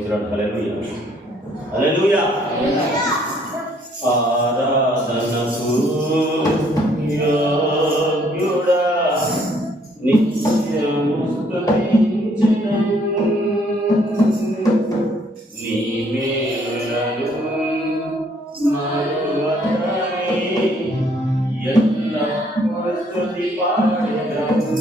దేవుడు. హల్లెలూయా, హల్లెలూయా. ఆరాధనకు యోగ్యుడా నిత్యము స్తుతించెదను, నీ మేలులను మరువకని ఎల్లప్పుడూ స్తుతి పాడెదను.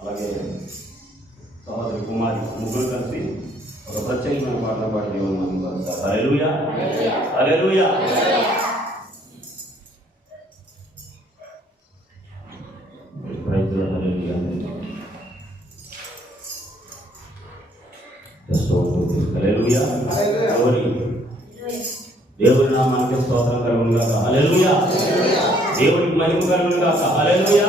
అలాగే సహోదరి కుమారి ముగ్గురు కలిసి ఒక ప్రత్యేకమైన పాటలు పాడి దేవుని మనం కలుస్తారు. Hallelujah hallelujah. Praise the Lord. Hallelujah. Hallelujah. glory. దేవుని నామానికి స్తోత్రం కలుగును గాక. హల్లెలూయా. దేవునికి మహిమ కలుగును గాక. Hallelujah.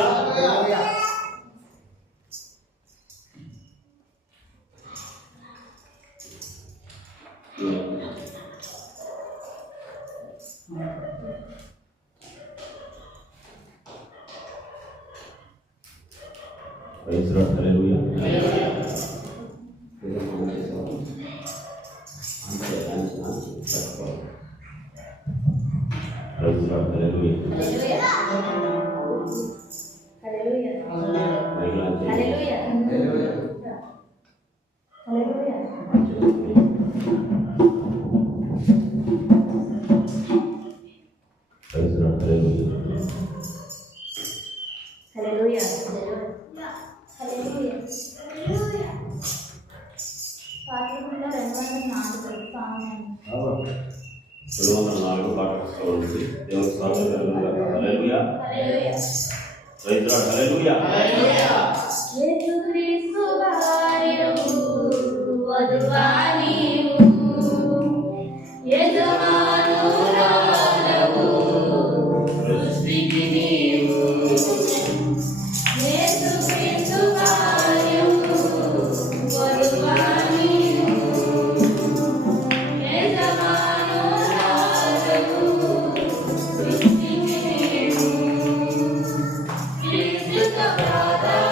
Praise the Lord. Hallelujah. Praise the Lord. Hallelujah. Hallelujah. Hallelujah. Hallelujah. Praise the Lord. Hallelujah. Hallelujah. Hallelujah. పాటలు 204 సాంగ్ 204 పాట పుస్తకం దేవుని స్తోత్రం కలుగును గాక. Hallelujah. Hallelujah. Praise the Lord. Hallelujah. యేసుక్రీస్తు భార్యవు వధువా నీవు, యజమానురాలవు సృష్టికి నీవు. యేసుక్రీస్తు భార్యవు వధువా నీవు, యజమానురాలవు సృష్టికి నీవు. క్రీస్తుతో ప్రార్థన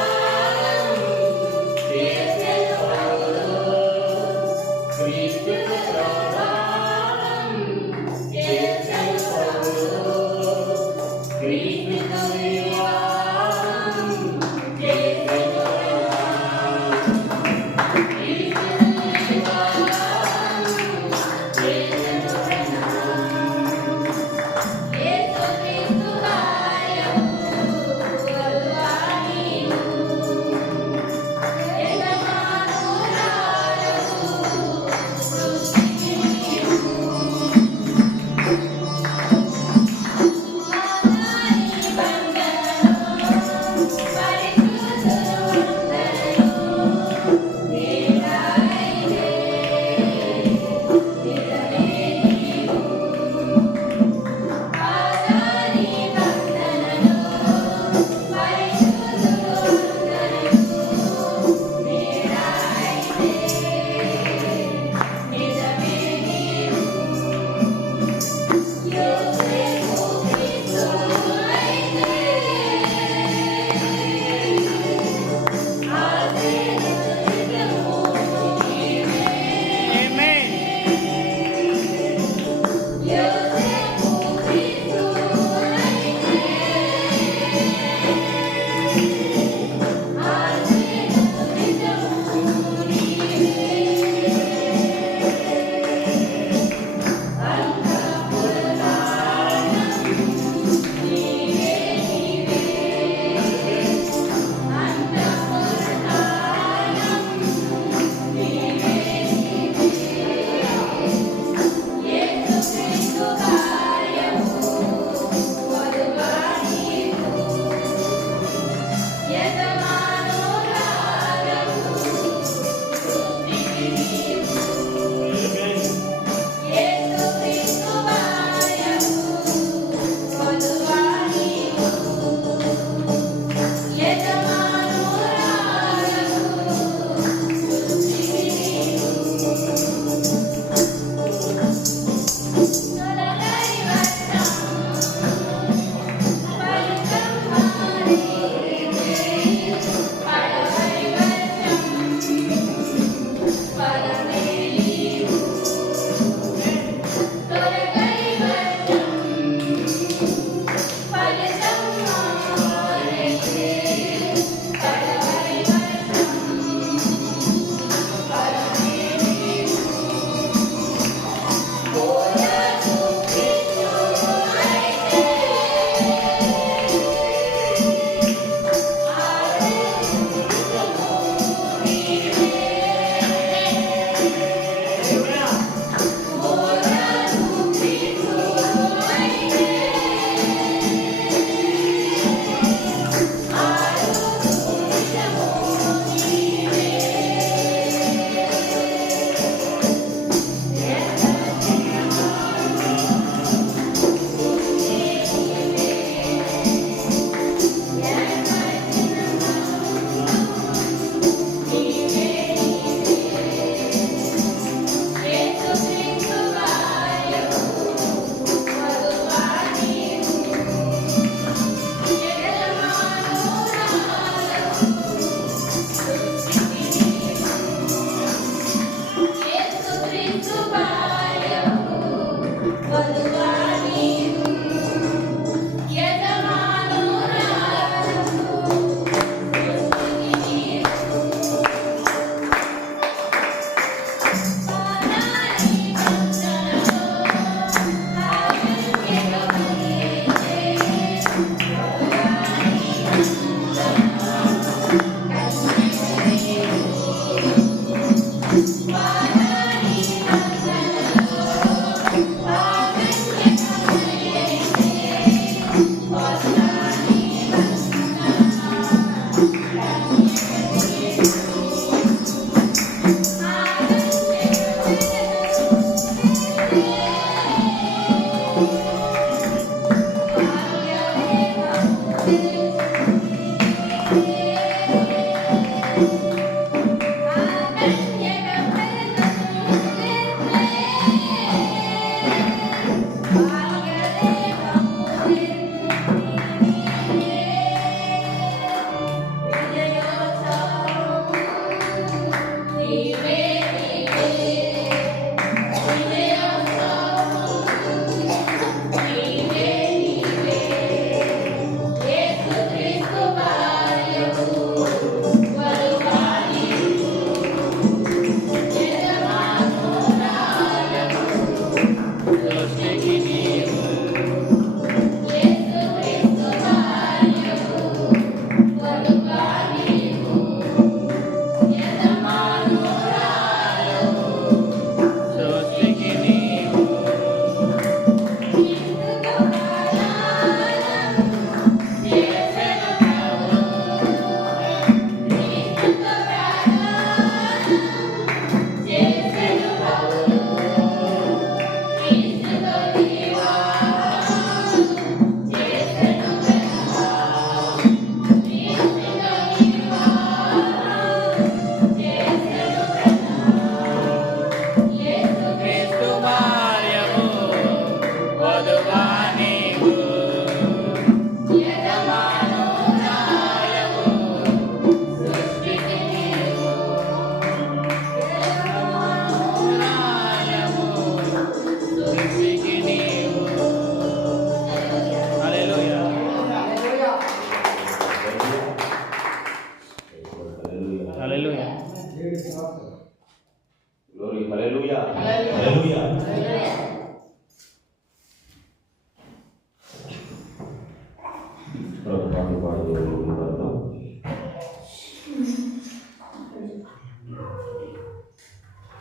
పాటలు పాడుతూ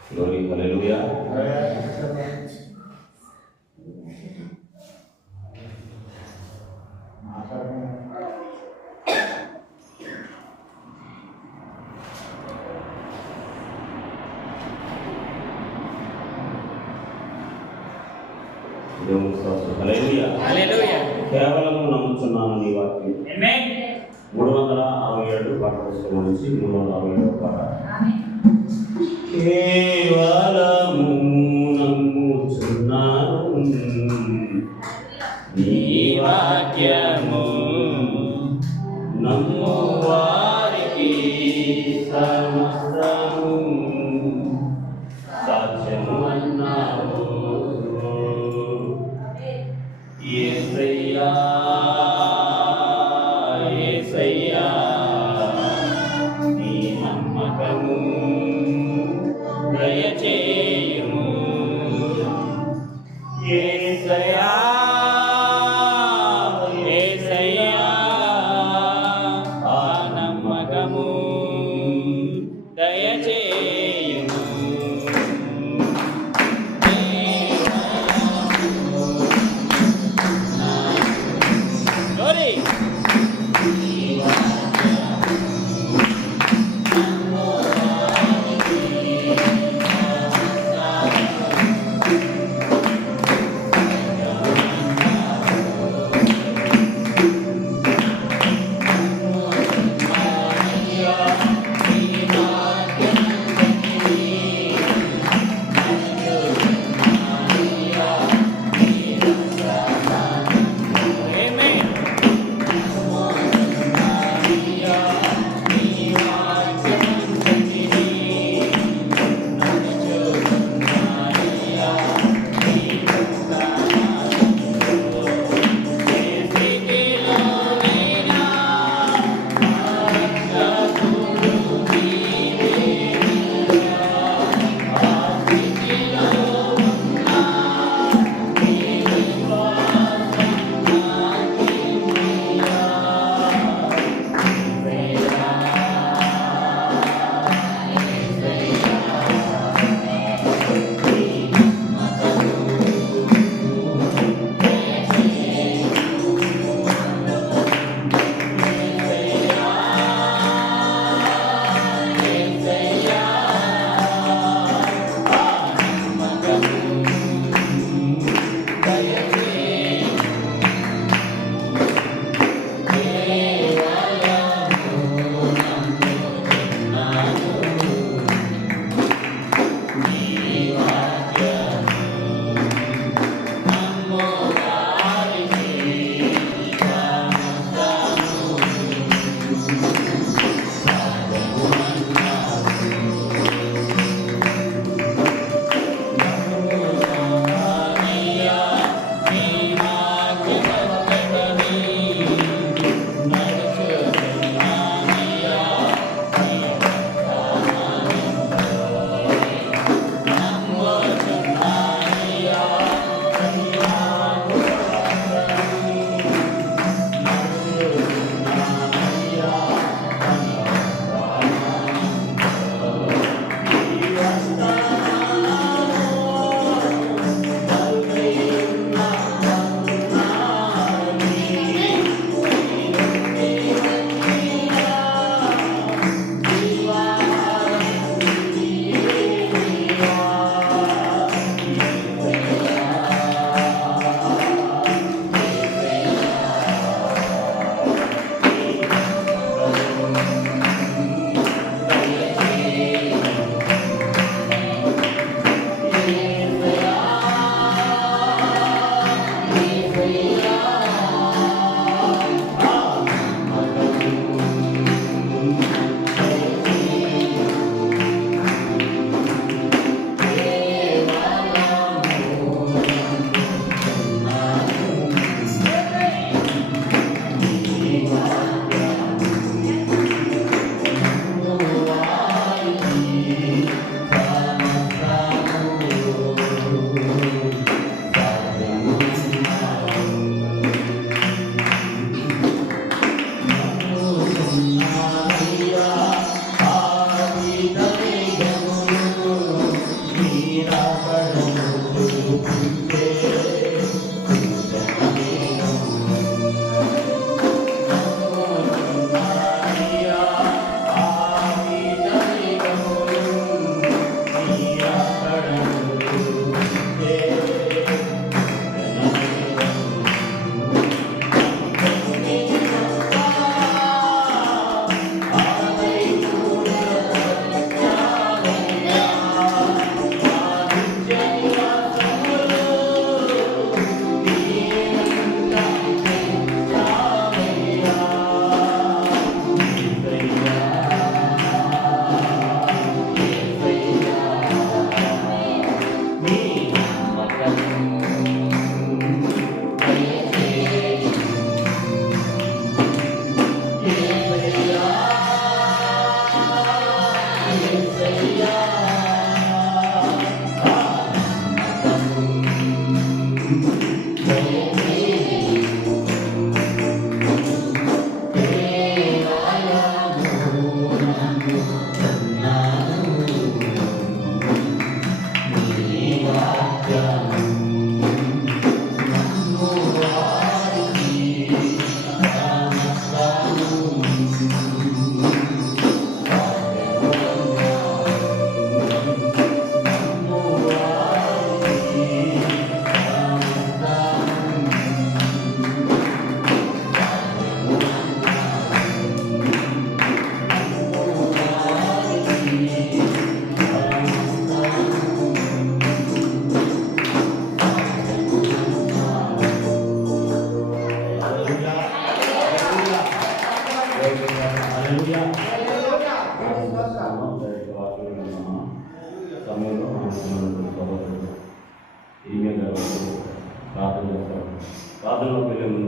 Glory, hallelujah. దేవుని స్తోత్రం. హల్లెలూయా. హల్లెలూయా. కేవలం నమ్ముచున్నాను నీ వాక్యం. ఆమేన్. 367 పాట పుస్తకం నుంచి 367 పాట. ఆమేన్. కేవలము నమ్ముచున్నాను నీ వాక్యము నమ్ము వారికి సమస్తము సాక్ష్యము అన్నావు యేసయ్యా యేసయ్యా నీ నమ్మకము దయచేయుము యేసయ్యా యేసయ్యా ఆ నమ్మకము దయచేయుము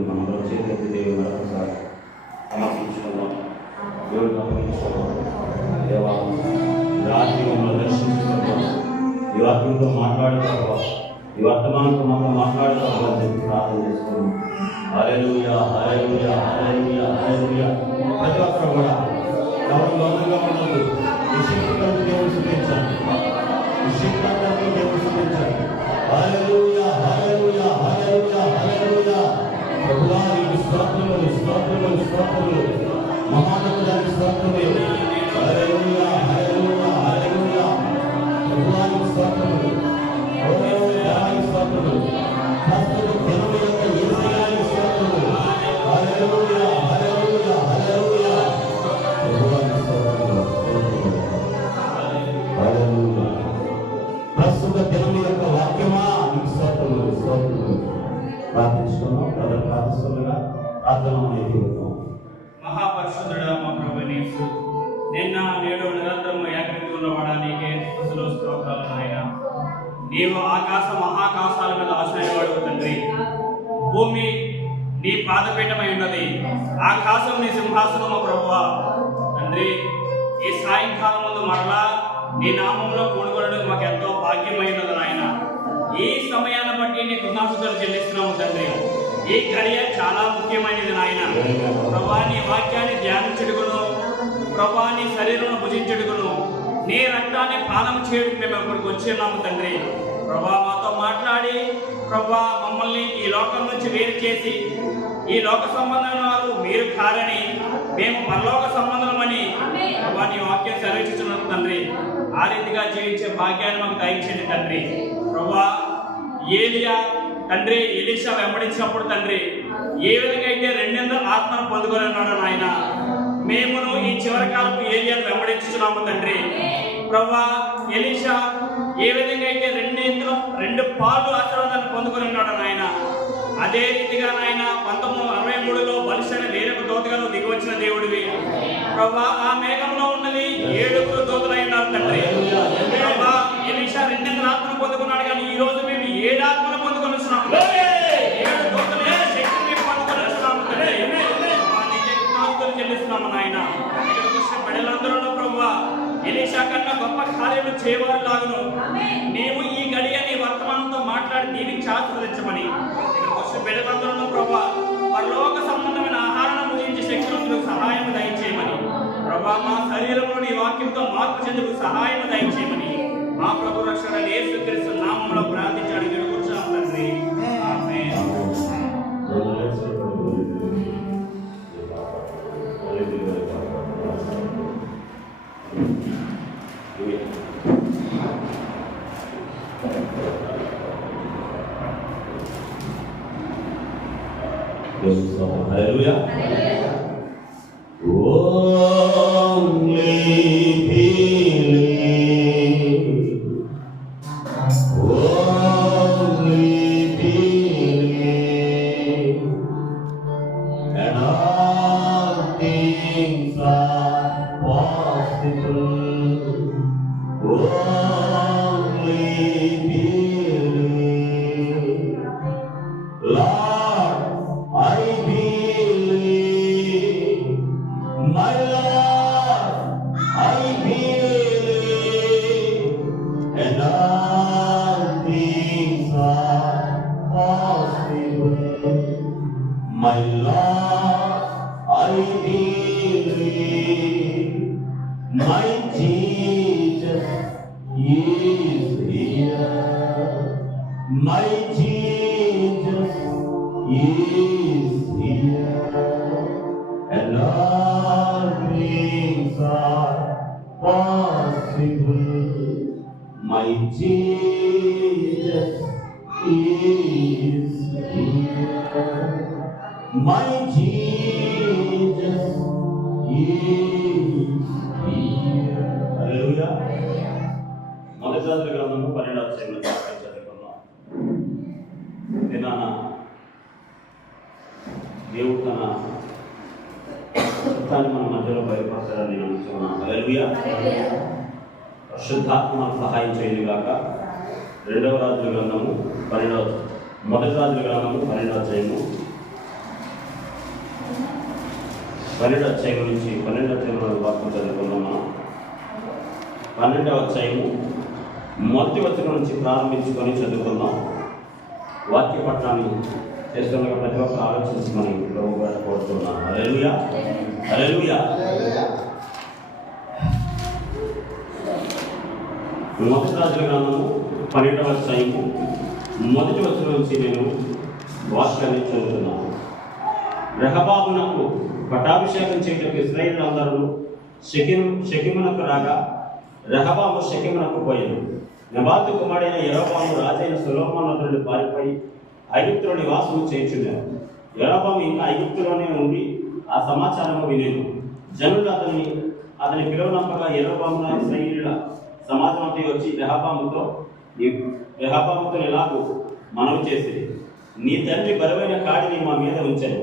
మనం చేతి దేవుడు మరొకసారి సమర్పించుకుందాం. దేవుడికి అప్పగించుకుందాం. దేవా రాత్రి మమ్మల్ని దర్శించుకుందాం. ఈ వాక్యంతో మాట్లాడుతావా, ఈ వర్తమానంతో మమ్మల్ని మాట్లాడుతావా అని చెప్పి ప్రార్థన చేసుకున్నాం. హల్లెలూయా, హల్లెలూయా, హల్లెలూయా, హల్లెలూయా. ప్రతి ఒక్కరు కూడా ఎవరు లోనంగా ఉండదు. నిశ్శబ్దంగా దేవుడు స్తుతించాలి. నిశ్శబ్దంగా దేవుడు స్తుతించాలి. హల్లెలూయా, హల్లెలూయా, హల్లెలూయా, హల్లెలూయా. ప్రభువా నీకు స్తోత్రములు, స్తోత్రములు, స్తోత్రములు. మహానతుడానికి స్తోత్రములు. హల్లెలూయా, హల్లెలూయా, హల్లెలూయా. ప్రభువా నీకు స్తోత్రములు. ఓ స్తోత్రములు. ప్రస్తుత దినము యొక్క యేసయ్యానికి స్తోత్రములు. హల్లెలూయా, హల్లెలూయా, హల్లెలూయా. ప్రభువా నీకు స్తోత్రములు, స్తోత్రములు. హల్లెలూయా. ప్రస్తుత దినము యొక్క వాక్యమా నీకు స్తోత్రములు, స్తోత్రములు. ప్రార్థిస్తున్నాం. ప్రజలు ప్రార్థిస్తుండగా ప్రార్థన అనేది మహాపరిశుద్ధుడా మా ప్రభువైన యేసు, నిన్న నేడు నిరంతరము ఏకరీతి ఉన్నవాడా నీకే స్తుతులు స్తోత్రాలు నాయనా. నీవు ఆకాశ మహాకాశాల మీద ఆశ్రయపడు తండ్రి. భూమి నీ పాదపీఠమై ఉన్నది, ఆకాశం నీ సింహాసనము ప్రభువా. తండ్రి, ఈ సాయంకాలం ముందు మరలా నీ నామంలో కూడుకొనడం మాకు ఎంతో భాగ్యమైనది నాయన. ఈ సమయాన్ని బట్టి నీ కృతజ్ఞతలు చెల్లిస్తున్నాము తండ్రి. ఈ గడియ చాలా ముఖ్యమైనది నాయన. ప్రభా నీ వాక్యాన్ని ధ్యానించుడుకును, ప్రభా నీ శరీరం భుజించుడుకును, నీ రక్తాన్ని పానం చేయడానికి మేము ఇక్కడికి వచ్చి తండ్రి. ప్రభా మాతో మాట్లాడి ప్రభా మమ్మల్ని ఈ లోకం నుంచి వేరు చేసి, ఈ లోక సంబంధమైన వారు మీరు కారని మేము పరలోక సంబంధమని ప్రభా నీ వాక్యం సెలవిస్తున్నాం తండ్రి. ఆ రీతిగా జీవించే భాగ్యాన్ని మాకు దయచేయండి తండ్రి. ప్రభా ఏలియా తండ్రి ఎలీషా వెంబడించినప్పుడు తండ్రి ఏ విధంగా అయితే 200 ఆత్మను పొందుకొని ఉన్నాడు నాయన, మేమును ఈ చివరి కాలపు ఏలియాను వెంబడించుతున్నాము తండ్రి. ప్రభా ఎలీషా ఏ విధంగా అయితే 2 పాలు ఆశీర్వాదాన్ని పొందుకొని ఉన్నాడు నాయన, అదే రీతిగా నాయన 1963లో బలిష్ఠైన వేరొక దూతగా నువ్వు దిగి వచ్చిన దేవుడివి ప్రభా. ఆ మేఘంలో ఉన్నది 7 దూతలై ఉన్నారు తండ్రి. ప్రభా ఎలీషా 200 ఆత్మను పొందుకున్నాడు, కానీ ఈ రోజు మేము 7 ఆత్మను పొందుకొని వస్తున్నాము. 7 దూతల శక్తిని పొందుకొని వస్తున్నాము తండ్రి. నీకే కృతజ్ఞతలు చెల్లిస్తున్నాము నాయన. ఇక్కడికి వచ్చిన బిడ్డలందరూ ప్రభా ఎలీషా కన్నా గొప్ప కార్యాలు చేయవారు లాగును మేము ఈ గడియ నీ వర్తమానంతో మాట్లాడి దీనికి ఆశీర్వదించమని ఇక్కడికి వచ్చిన బిడ్డలందరూ ప్రభా పరలోక సంబంధమైన ఆహారాన్ని భుజించే శక్తులకు సహాయం దయచేయమని ప్రభా, మా శరీరంలో నీ వాక్యంతో మార్పు చెందుకు సహాయం దయచేయమని మా ప్రభు రక్షణ యేసుక్రీస్తు నామములో ప్రార్థించాడు కూర్చున్నాం తండ్రి. ఆమేన్. Hallelujah. Only believe. Only believe. And all things are possible. Only believe. Lord, I believe, my Lord, I believe, and all things are possible. My Lord, I believe, my Jesus is here, my Jesus is here, and all things are possible. My Jesus is here. My Jesus is here. Hallelujah. మొదటి గ్రంథము 12వ అధ్యాయంలో చదువుకున్నాం. దినాన దేవుడు తన చిత్తాన్ని మన మధ్యలో బయలుపరచాలని నేను అనుకున్నాను. హల్లెలూయా. పరిశుద్ధాత్మ సహాయం చేయను గాక. మొదటి రాజుల గ్రంథము 12వ అధ్యాయము 12వ అధ్యాయం నుంచి 12వ అధ్యాయంలో వాక్యం చదువుకున్నాం మనం. 12వ అధ్యాయము మొదటి వచనం నుంచి ప్రారంభించుకొని చదువుకుందాం. వాక్య పఠనాన్ని చేస్తున్న ప్రతి ఒక్క ఆలోచించమని ప్రభు గారు కోరుతున్నాం. హల్లెలూయా, హల్లెలూయా. మొదటి రాజుల గ్రంథము 12వ అధ్యాయము మొదటి వచనం నుంచి నేను వాక్యాన్ని చదువుతున్నాను. రెహబామునకు పట్టాభిషేకం చేయడానికి ఇశ్రాయేలులందరూ షెకెమునకు రాగా రెహబాము షెకెమునకు పోయాడు. నెబాతు కుమారుడైన యెరోబాము రాజైన సొలొమోను అతడు పారిపోయి ఐగుప్తులో నివాసము చేయుచున్నాడు. యెరోబాము ఇంకా ఐగుప్తులోనే ఉండి ఆ సమాచారము వినేను. జనులు అతని పిలువనంపగా యెరోబామున ఇశ్రాయేలీయుల సమాజం అంతా వచ్చి రెహబాముతో ఇలాగూ మనవి చేసేది, నీ తండ్రి బరువైన కాడిని మా మీద ఉంచాను.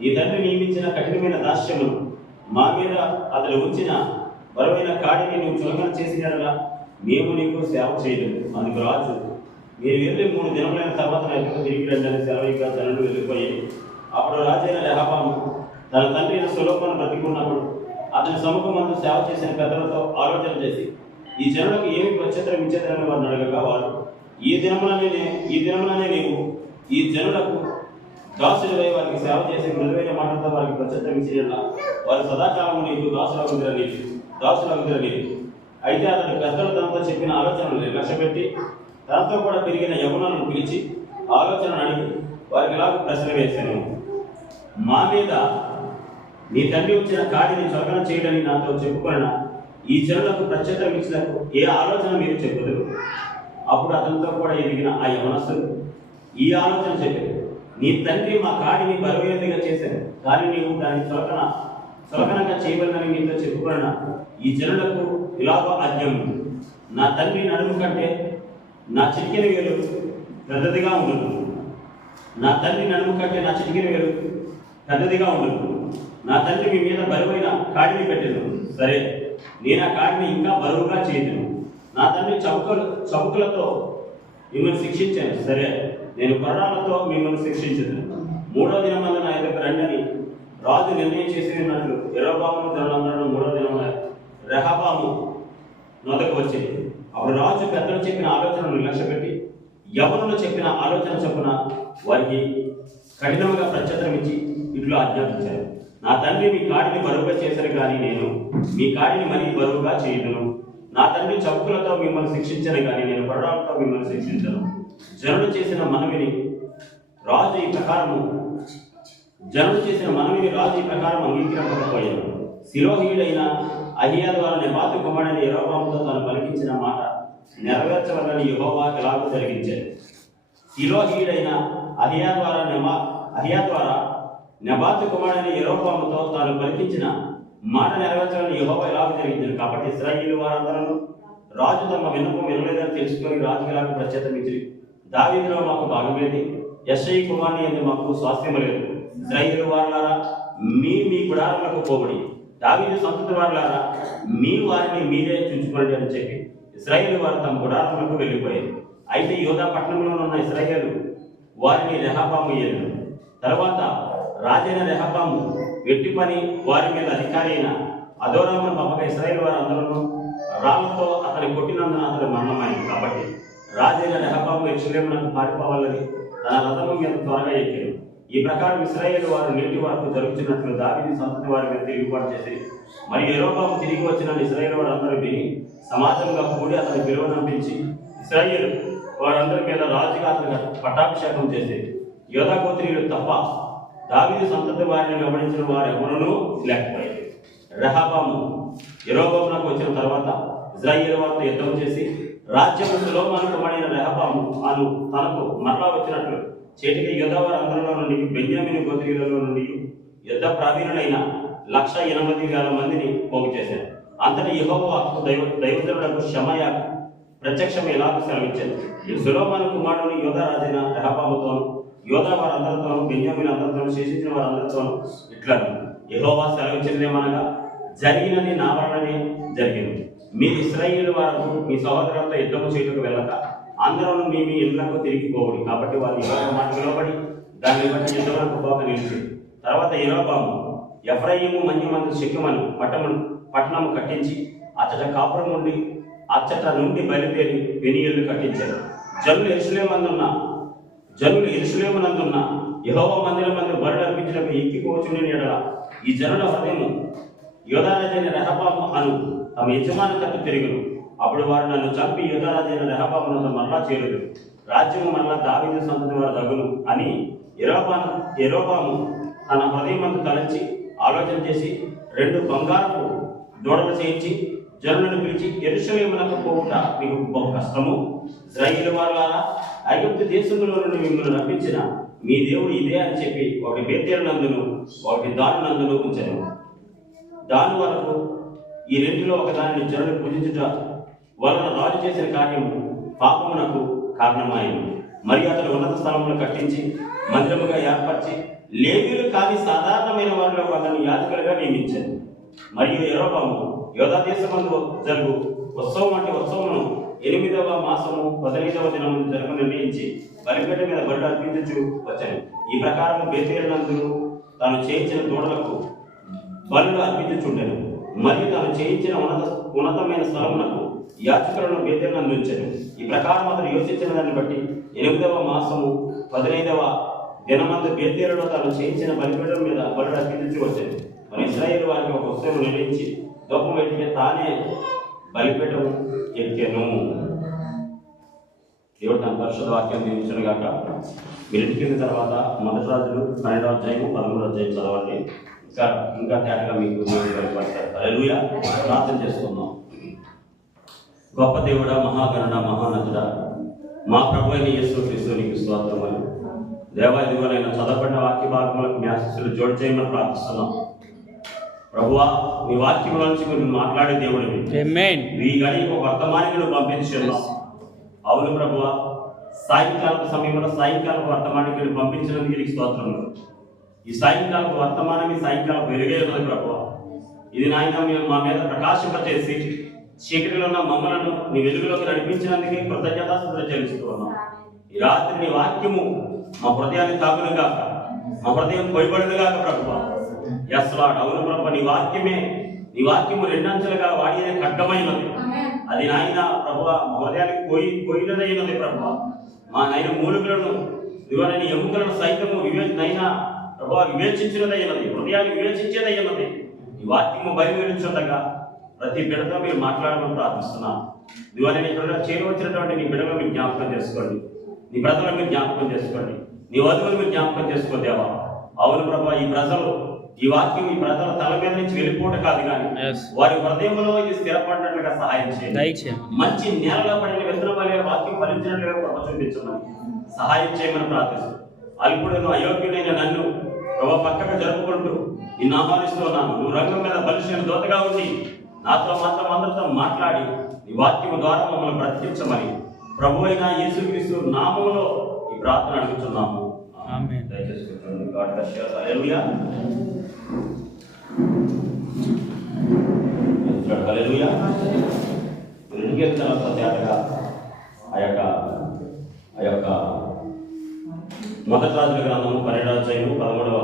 నీ తండ్రి నియమించిన కఠినమైన దాస్యమును మా మీద అతడు ఉంచిన బరువైన కాడిని నువ్వు చులకన చేసినాడుగా మేము నీకు సేవ చేయలేదు. అందుకు రాజు, మీరు వెళ్ళి 3 దినములైన తర్వాత నా ఎదుట తిరిగి రండి అని సెలవుగా జనులు వెళ్ళిపోయాయి. అప్పుడు రాజైన రెహబాము తన తండ్రి అయిన సొలొమోను బ్రతికున్నప్పుడు అతని సముఖమందు సేవ చేసిన పెద్దలతో ఆలోచన చేసి ఈ జనులకు ఏమి ప్రత్యుత్తరం ఇచ్చేదని వారిని అడగగా వారు, ఈ దినములనే నీవు ఈ జనులకు దాసులై వారికి సేవ చేసి మృదువైన మాటలతో వారికి ప్రత్యుత్తరం ఇచ్చేలా వారు సదాకాలము నీకు దాసులగుదిరని. అయితే అతడు పెద్దలు తనతో చెప్పిన ఆలోచనలు లక్ష్యపెట్టి తనతో కూడా పెరిగిన యవ్వనులను పిలిచి ఆలోచనను అడిగి వారికి ఇలాగ ప్రశ్న వేశాను, మా మీద నీ తండ్రి వచ్చిన కాడిని చులకన చేయడని నాతో చెప్పుకొనిన ఈ జనులకు ప్రత్యుత్తరం ఇచ్చినకు ఏ ఆలోచన మీరు చెప్పుదురు? అప్పుడు అతనితో కూడా ఎదిగిన ఆ యవనస్తులు ఈ ఆలోచన చెప్పారు, నీ తండ్రి మా కాడిని బరువైనదిగా చేశాను, కానీ నీవు దాన్ని చులకనగా చేయవలనని నీతో చెప్పుకొనిన ఈ జనులకు ఇలాగో ఆజ్ఞం, నా తండ్రి నడుము కంటే నా చిటికెన వేలు పెద్దదిగా ఉండదు. నా తండ్రి నడుము కంటే నా చిటికెన వేలు పెద్దదిగా ఉండదు. నా తండ్రి మీ మీద బరువైన కాడిని పెట్టాను, సరే నేను ఆ కాడిని ఇంకా బరువుగా చేయను. నా తండ్రి చౌకులతో మిమ్మల్ని శిక్షించాను, సరే నేను కొరడాలతో మిమ్మల్ని శిక్షించను. 3వ దినమందు నా ఎదుట రండి అని రాజు నిర్ణయం చేసి ఉన్నట్లు యెరోబాము జనులందరూ 3వ దినమున రెహబాము నొదకు వచ్చేది. అప్పుడు రాజు పెద్దలు చెప్పిన ఆలోచనను లక్ష్యపెట్టి యవనులు చెప్పిన ఆలోచన చొప్పున వారికి కఠినముగా ప్రత్యుత్తరం ఇచ్చి ఇట్లు ఆజ్ఞాపించారు, నా తండ్రి మీ కాడిని బరువుగా చేశారు, కానీ నేను మీ కాడిని మరీ బరువుగా చేయదును. నా తండ్రి చౌకులతో మిమ్మల్ని శిక్షించను, కానీ నేను కొరడాలతో మిమ్మల్ని శిక్షించను. జనులు చేసిన మనవిని రాజు ఈ ప్రకారం అంగీకరించకపోయాను. శిలోహీయుడైన అహియా ద్వారా నెబాతు కుమారుడైన యెరోబాముతో తాను పలికించిన మాట నెరవేర్చవలని యెహోవా ఎలాగూ జరిగించాడు. శిలోహీయుడైన అహియా ద్వారా నెబాతు కుమారుడైన యెరోబాముతో తాను పలికించిన మాట నెరవేర్చాలని యెహోవా ఎలాగూ జరిగించాడు. కాబట్టి ఇశ్రాయేలు వారందరూ రాజు తమ విన్నపం వినలేదని తెలుసుకొని రాజుకి ఎలాగ ప్రత్యుత్తమిచ్చి, దావీదులో మాకు భాగమేది, యెషయి కుమారుని యందు మాకు స్వాస్థ్యము లేదు. ఇశ్రాయేలు వారులారా మీ గుడారములకు పోబడి, దావీదు సంతతి వారులారా మీ వారిని మీరే చూచుకోండి అని చెప్పి ఇశ్రాయేలు వారు తమ గుడారములకు వెళ్ళిపోయారు. అయితే యోధా పట్టణంలో ఉన్న ఇశ్రాయేలు వారిని రెహబాము ఏలాడు. తర్వాత రాజైన రెహబాము వెట్టి పని వారి మీద అధికారి అయిన అదోరామును పంపగా ఇశ్రాయేలు వారు అందరూ రాళ్లతో అతని కొట్టినందున అతడు మరణమైంది. కాబట్టి రాజైన రెహబాము యెరూషలేమునకు పారిపోవాలని తన రథము మీద త్వరగా ఎక్కాడు. ఈ ప్రకారం ఇశ్రాయేలు వారు నేటి వరకు జరుగుతున్నట్లు దావీదు సంతతి వారి మీద తిరుగుబాటు చేసి మరియు యెరోబాము తిరిగి వచ్చిన ఇశ్రాయేలు వారందరూ విని సమాజంగా కూడి అతని పిలువనంపించి ఇశ్రాయేలు వారందరి మీద రాజుగా అతని పట్టాభిషేకం చేసి యోధా గోత్రీయులు తప్ప దావీదు సంతతి వారిని వెంబడించిన వారు ఎవరునూ లేకపోయారు. రెహబాము యెరోబామునకు వచ్చిన తర్వాత ఇశ్రాయేలు వారితో యుద్ధం చేసి రాజ్యము సొలొమోను కుమారుడైన రెహబాము తనకు మరలా వచ్చినట్లు చేటికి యోధా వారందరిలో నుండి బెన్యామీను గోత్రీయులలో నుండి యుద్ధ ప్రావీణులైన 180,000 మందిని పోగు చేశారు. అంతటి యెహోవా దైవజనులకు షమయా ప్రత్యక్షం ఎలాగూ సెలవిచ్చారు, సొలొమోను కుమారుని యోధా రాజైన రెహబాముతోను యోధా వారందరితోనూ బెన్యామీను అందరితోనూ శేషించిన వారందరితోనూ ఇట్లను యెహోవా సెలవిచ్చినదేమనగా, జరిగినది నా వలననే జరిగింది. మీరు ఇశ్రాయేలు వారు మీ సహోదరులతో యుద్ధము చేయటకు వెళ్ళక అందరూ మీ ఇళ్లకు తిరిగిపోవుడి. కాబట్టి వారు యెహోవా మాటకు లోబడి దాన్ని బట్టి యుద్ధములకు పోక నిలిచి తర్వాత యెరోబాము ఎఫ్రాయిము మన్యమందు షెకెమును పట్టణము కట్టించి అచ్చట కాపురం ఉండి అచ్చట నుండి బయలుదేరి పెనీయేలు కట్టించారు. జనులు యెరూషలేమునందున్న యెహోవా మందిరమందు బలులు అర్పించుటకు ఎక్కిపోవచ్చుండిన యెడల ఈ జనుల హృదయము యోధారాజైన రెహబాము అను తమ యజమాని తట్టు తిరుగును. అప్పుడు వారు నన్ను చంపి యోధారాజైన రెహబామునందు మరలా చేరుదు, రాజ్యము మరలా దావీదు సంతతి వారు తగును అని యెరోబాము తన హృదయమందు తలంచి ఆలోచన చేసి 2 బంగారపు దూడలు చేయించి జనులను పిలిచి, యెరూషలేమునకు పోవుట మీకు బహు కష్టము. ఇశ్రాయేలు వారులారా, ఐగుప్తు దేశంలో నుండి మిమ్మల్ని రప్పించిన మీ దేవుడు ఇదే అని చెప్పి ఒకటి బేతేలు నందును ఒకటి దాను నందును ఉంచెను. దాని వరకు ఈ రెంటిలో ఒకదానిని జనులు పూజించుట వలన రాజు చేసిన కార్యము పాపమునకు కారణమాయను. మరి అతడు ఉన్నత స్థలములు కట్టించి మందిరముగా ఏర్పరిచి లేవీయులు కాని సాధారణమైన వారిలో వాళ్ళని యాజకులుగా నియమించారు. మరియు యెరోబాము యోధా దేశమందు జరుగు ఉత్సవం వంటి ఉత్సవమును 8వ మాసము 15వ దినము జరుగు నిర్ణయించి బలిపీఠ మీద బలులు అర్పించుచు వచ్చాను. ఈ ప్రకారం బేతేలు నందు తాను చేయించిన దూడలకు బలులు అర్పించుచుండెను. మరియు తాను చేయించిన ఉన్నతమైన స్థలమునకు యాజకులను బేతేలు నందు ఉంచాను. ఈ ప్రకారం అతను యోచించిన దాన్ని బట్టి 8వ మాసము 15వ దినమందు బేతేలులో తాను చేయించిన బలిపీఠం మీద బలులు అర్పించుచు వచ్చాను. మన ఇశ్రాయేలు వారికి ఒక ఉత్సవం నిర్ణయించి దూపం పెట్టిన తానే బలిపీఠం ఎక్కాను. దేవుడు తన పరిశుద్ధ వాక్యం దీవించను గాక. మీరు ఇంటికి తర్వాత 1 రాజులు 12వ అధ్యాయం 13వ అధ్యాయం చదవండి. ఇంకా తేటగా మీకు బయటపడతారు. హల్లెలూయా. ప్రార్థన చేసుకుందాం. గొప్ప దేవుడా, మహాగణుడ, మహానతుడా, మా ప్రభు అయిన యేసు క్రీస్తునికి స్తోత్రములు. దేవా, ఇదిగోనైనా చదవబడిన వాక్య భాగములకు మీ ఆశీస్సులు జోడు చేయమని ప్రార్థిస్తున్నాం. ప్రభువా, నీ వాక్యంలో నుంచి మీరు మాట్లాడే దేవుడివి. ఈ గడికి ఒక వర్తమానికుడు పంపించున్నాం. అవును ప్రభువా, సాయంకాలపు సమయంలో సాయంకాలపు వర్తమానికుడు పంపించినందుకు నీకు స్తోత్రములు. ఈ సాయంకాలపు వర్తమానం సాయంకాలపు వెలుగే ఉన్నది ప్రభువా. ఇది నాయన మా మీద ప్రకాశింపచేసి చీకటిలో ఉన్న మమ్మలను నీ వెలుగులోకి నడిపించినందుకే కృతజ్ఞతాస్తుతులు చెల్లిస్తూ ఉన్నాం. ఈ రాత్రి నీ వాక్యము మా హృదయాన్ని తాకునుగాక, మా హృదయం కొయ్యబడునుగాక ప్రభువా. ఎస్లాడ్. అవును ప్రభు, నీ వాక్యము 2 అంచెలుగా వాడిన ఖడ్గమైనది. అది నాయన ప్రభువా మా హృదయానికి కొయ్యినదైనది ప్రభువా. మా నాయన మూలుగులను ఇవన్నీ ఎముకలను సైతము వివేచించినదైనది, హృదయాన్ని వివేచించేదైనది. ఈ వాక్యము బయలువెళ్ళుచుండగా ప్రతి బిడ్డతో మీరు మాట్లాడమని ప్రార్థిస్తున్నాను. ఇవన్నీ ఇక్కడ చేరవచ్చినటువంటి నీ బిడ్డలు మీరు జ్ఞాపకం చేసుకోండి, నీ ప్రజలను మీరు జ్ఞాపకం చేసుకోండి, నీ వధువులు మీరు జ్ఞాపకం చేసుకోదేవా. అవును ప్రభా, ఈ వాక్యం ఈ ప్రజల తల మీద నుంచి వెళ్ళిపోవడం కాదు కానీ వారి హృదయంలో ఇది స్థిరపడినట్లుగా సహాయం చేయండి. మంచి నేలలో పడిన విత్తనం వలె వాక్యం ఫలించినట్లుగా ప్రభు చూపించమని సహాయం చేయమని ప్రార్థిస్తున్నాను. అల్పుడును అయోగ్యుడైన నన్ను ప్రభు పక్కకు జరుపుకుంటూ నిన్ను ఆహ్వానిస్తున్నాను. నువ్వు రంగం మీద బలిసిన దోతగా ఉండి నాతో మాత్రం అందరితో మాట్లాడి ఈ వాక్యం ద్వారా మమ్మల్ని బ్రతికించమని ప్రభు అయిన యేసుక్రీస్తు నామములో ఈ ప్రార్థన అడుగుతున్నాము. దయచేసి కూర్చోండి. God bless you. Hallelujah. Hallelujah. ఇంటికి తర్వాత తేటగా ఆ యొక్క 1 రాజుల గ్రంథము 12వ అధ్యాయము 13వ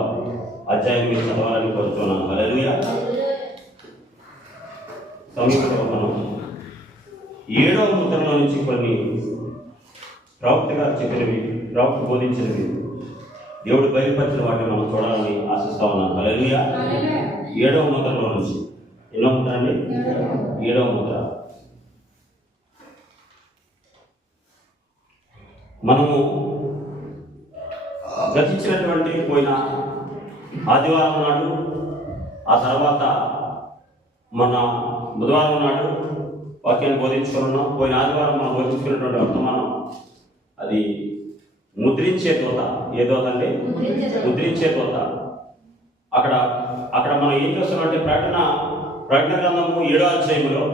అధ్యాయం మీరు చదవాలని కోరుతున్నాను. హల్లెలూయా. సమీపంలో మనం 7వ ముద్రలో నుంచి కొన్ని ప్రవక్త గారు చెప్పినవి, ప్రవక్త బోధించినవి, దేవుడు బయలుపరిచిన వాటిని మనం చూడాలని ఆశిస్తా ఉన్నాను. హల్లెలూయా. 7వ ముద్రలో నుంచి. ఎన్నో ముద్ర అండి? 7వ ముద్ర. మనము గతించినటువంటి పోయిన ఆదివారం నాడు, ఆ తర్వాత మన బుధవారం నాడు వాక్యాన్ని బోధించుకున్నాం. పోయిన ఆదివారం మనం బోధించుకున్నటువంటి వర్తమానం అది ముద్రించే దూత. ఏ దూత అండి? ముద్రించే దూత. అక్కడ మనం ఏం చేస్తున్నామంటే ప్రకటన గ్రంథము 7వ అధ్యాయంలో,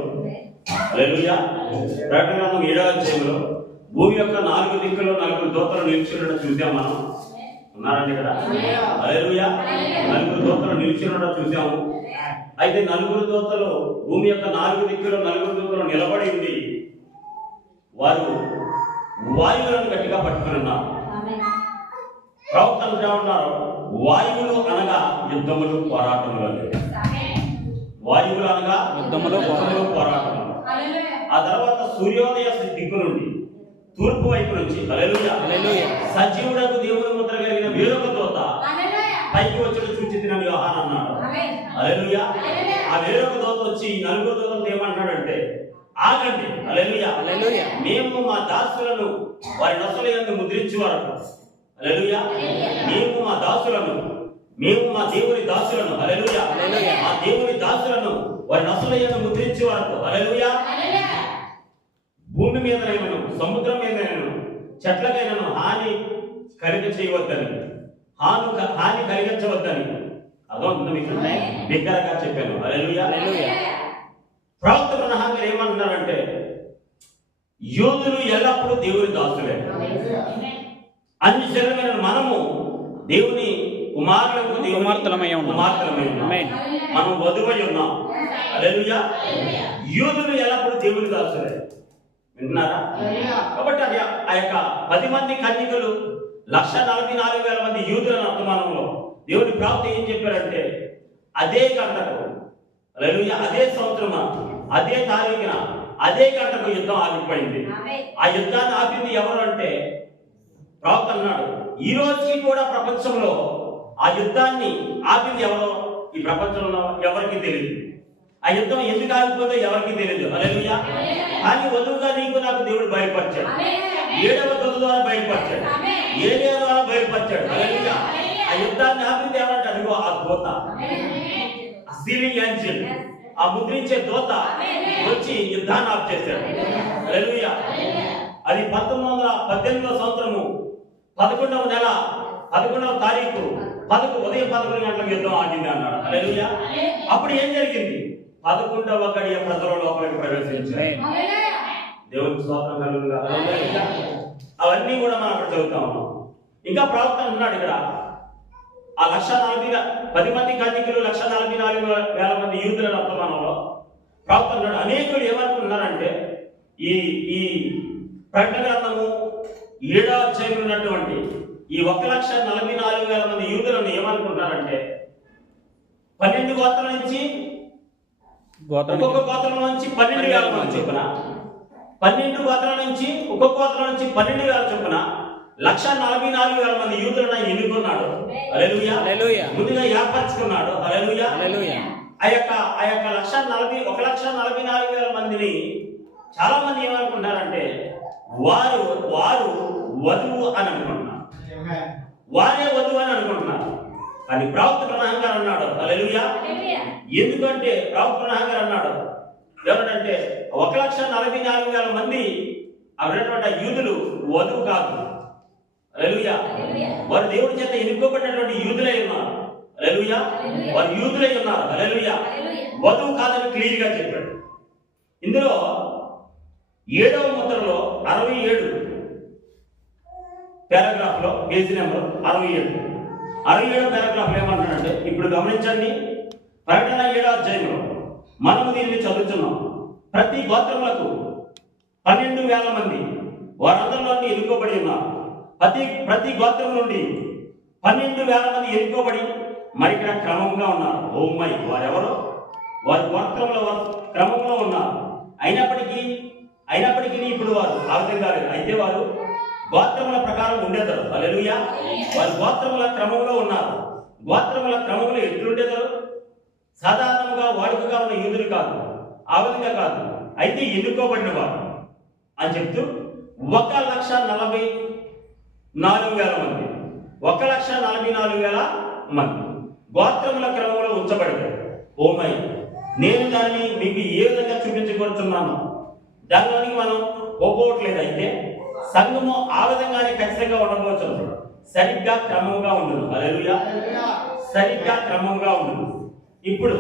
హల్లెలూయా, ప్రకటన గ్రంథం 7వ అధ్యాయంలో భూమి యొక్క 4 దిక్కుల్లో 4 దూతలు నిలిచినట్టు చూసాం. మనం ఉన్నారండి ఇక్కడ? హల్లెలూయా. 4 దూతలు నిలిచినట్టు చూసాము. అయితే 4 దూతలు భూమి యొక్క 4 దిక్కుల్లో 4 దూతలు నిలబడి ఉంది. వారు వాయువులను గట్టిగా పట్టుకుని ఉన్నారు. ప్రవక్తలు ఉన్నారు, వాయువులు అనగా యుద్ధములు పోరాటములు అనేవి. వాయువులు అనగా యుద్ధములు, పోరాటములు. ఆ తర్వాత సూర్యోదయ దిక్కు నుండి తూర్పు వైపు నుంచి హల్లెలూయా హల్లెలూయా సజీవుడకు దేవుని ముద్ర కలిగిన వేరొక దూత పైకి వచ్చి చూచితినని యోహాను అన్నాడు. హల్లెలూయా. ఆ వేరొక దూత వచ్చి ఈ నలుగురు దూతలతో ఏమంటాడంటే, ఆగండి, హల్లెలూయా, హల్లెలూయా, మేము మా దాసులను వారి నొసల యందు ముద్రించు వరకు, హల్లెలూయా, మేము మా దాసులను, మేము మా దేవుని దాసులను, హల్లెలూయా, హల్లెలూయా, మా దేవుని దాసులను వారి నొసల యందు ముద్రించు వరకు, హల్లెలూయా, భూమి మీదనైనను సముద్రం మీదనైనను చెట్లకైనను హాని కలిగ చేయవద్దని, హాని కలిగించవద్దని. అదొంది మీకు బిగ్గరగా చెప్పాను. హల్లెలూయా. హల్లెలూయా. ప్రవక్త బ్రహ్మ ఏమంటున్నారంటే, యోధులు ఎల్లప్పుడూ దేవుని దాసులే. అన్ని జనమైన మనము దేవుని కుమారులకు, కుమార్తెలమై ఉన్నాం. ఆమేన్. మనం వధువై ఉన్నాం. హల్లెలూయా. యోధులు ఎల్లప్పుడూ దేవుని దాసులే. వింటున్నారా? కాబట్టి అది ఆ యొక్క 10 మంది కన్యకలు 144,000 మంది యూదులను వర్తమానంలో దేవుని ప్రవక్త ఏం చెప్పారంటే, అదే గంటకు, హల్లెలూయా, అదే సంవత్సరం, అదే తారీఖున, అదే గంటకు యుద్ధం ఆగిపోయింది. ఆ యుద్ధాన్ని ఆపింది ఎవరు అంటే ప్రవక్త అన్నాడు. ఈ రోజుకి కూడా ప్రపంచంలో ఆ యుద్ధాన్ని ఆపింది ఎవరో ఈ ప్రపంచంలో ఎవరికి తెలియదు. ఆ యుద్ధం ఎందుకు ఆగిపోతే ఎవరికి తెలియదు. హల్లెలూయా. కానీ వధువుగా నీకు నాకు దేవుడు బయలుపరిచాడు. 7వ దూత ద్వారా బయలుపరిచాడు, ఏలియా ద్వారా బయలుపరిచాడు. హల్లెలూయా. ఆ యుద్ధాన్ని ఆపింది ఎవరంటే అదిగో ఆ దూత, సీలింగ్ ఏంజెల్, ఆ ముద్రించే దూత వచ్చి యుద్ధాన్ని ఆఫ్ చేశాడు. హల్లెలూయా. అది 1918వ సంవత్సరము 11వ నెల 11వ తారీఖు ఉదయం 11 గంటలకు యుద్ధం ఆగింది అన్నాడు. హల్లెలూయా. అప్పుడు ఏం జరిగింది? 11వ గడియ ప్రజల లోపలికి ప్రవేశించారు. దేవునికి స్తోత్రం కలుగుగా. అవన్నీ కూడా మనం అక్కడ చదువుతా ఉన్నాం. ఇంకా ప్రవక్త ఉన్నాడు ఇక్కడ. ఆ 10 మంది కన్యకలు 144,000 మంది యూదుల వర్తమానంలో ప్రవక్త ఉన్నాడు. అనేకులు ఏమనుకుంటున్నారంటే, ఈ ప్రకటన గ్రంథము 7వ అధ్యాయంలో ఉన్నటువంటి ఈ 1,44,000 మంది యూదులను ఏమనుకుంటున్నారంటే, 12 గోత్రాల నుంచి ఒక్కొక్క గోత్రం నుంచి 12,000 మంది చొప్పున, 12 గోత్రాల నుంచి ఒక్కొక్క గోత్రం నుంచి 12,000 చొప్పున 1,44,000 మంది యూదులను ఆయన ఎన్నుకున్నాడు. హల్లెలూయా. హల్లెలూయా. ముందుగా ఏర్పరచుకున్నాడు. హల్లెలూయా. హల్లెలూయా. ఆ యొక్క 1,44,000 మందిని చాలా మంది ఏమనుకుంటారంటే, వారు వధువు అని అనుకుంటున్నారు, వారే వధువు అని అనుకుంటున్నారు. కానీ ప్రవక్త బ్రహ్మ గారు అన్నాడు, హల్లెలూయా, ఎందుకంటే ప్రవక్త బ్రహ్మ గారు అన్నాడు ఏమంటే, 1,44,000 మంది అటువంటి యూదులు వధువు కాదు. హల్లెలూయా. వారు దేవుడి చేత ఎన్నుకోబడినటువంటి యూదులై ఉన్నారు. హల్లెలూయా. వారు యూదులై ఉన్నారు. హల్లెలూయా. వధువు కాదని క్లియర్ గా చెప్పాడు. ఇందులో 7వ ముద్రలో 67 పారాగ్రాఫ్ లో పేజీ నెంబర్ 67 పారాగ్రాఫ్ ఏమంటాడంటే, ఇప్పుడు గమనించండి, ప్రకటన 7వ అధ్యాయంలో మనము దీన్ని చదువుతున్నాం. ప్రతి గోత్రములకు 12,000 మంది వారందరిలో ఎన్నుకోబడి ఉన్నారు. ప్రతి గోత్రం నుండి 12,000 మంది ఎన్నుకోబడి మరి ఇక్కడ క్రమంగా ఉన్నారు. ఓ మై, వారెవరో వారి గోత్రముల క్రమంలో ఉన్నారు. అయినప్పటికీ ఇప్పుడు వారు ఆ విధంగా లేదు. అయితే వారు గోత్రముల ప్రకారం ఉండేదారు. హల్లెలూయా. వారు గోత్రముల క్రమంలో ఉన్నారు. గోత్రముల క్రమంలో ఎట్లుండేదారు? సాధారణంగా వాడుకగా ఉన్న యూదులు కాదు, ఆ విధంగా కాదు. అయితే ఎన్నుకోబడిన వారు అని చెప్తూ 1,44,000 మంది, 1,44,000 మంది గోత్రముల క్రమంలో ఉంచబడ్డారు. ఓ మై, నేను దాన్ని మీకు ఏ విధంగా చూపించబడుతున్నాను, దానిలోనికి మనం పోపోవట్లేదు. అయితే సంఘము ఆ విధంగానే ఖచ్చితంగా ఉండవచ్చు. సరిగ్గా క్రమంగా ఉండదు. హల్లెలూయా. సరిగ్గా క్రమంగా ఉండదు. ఇప్పుడు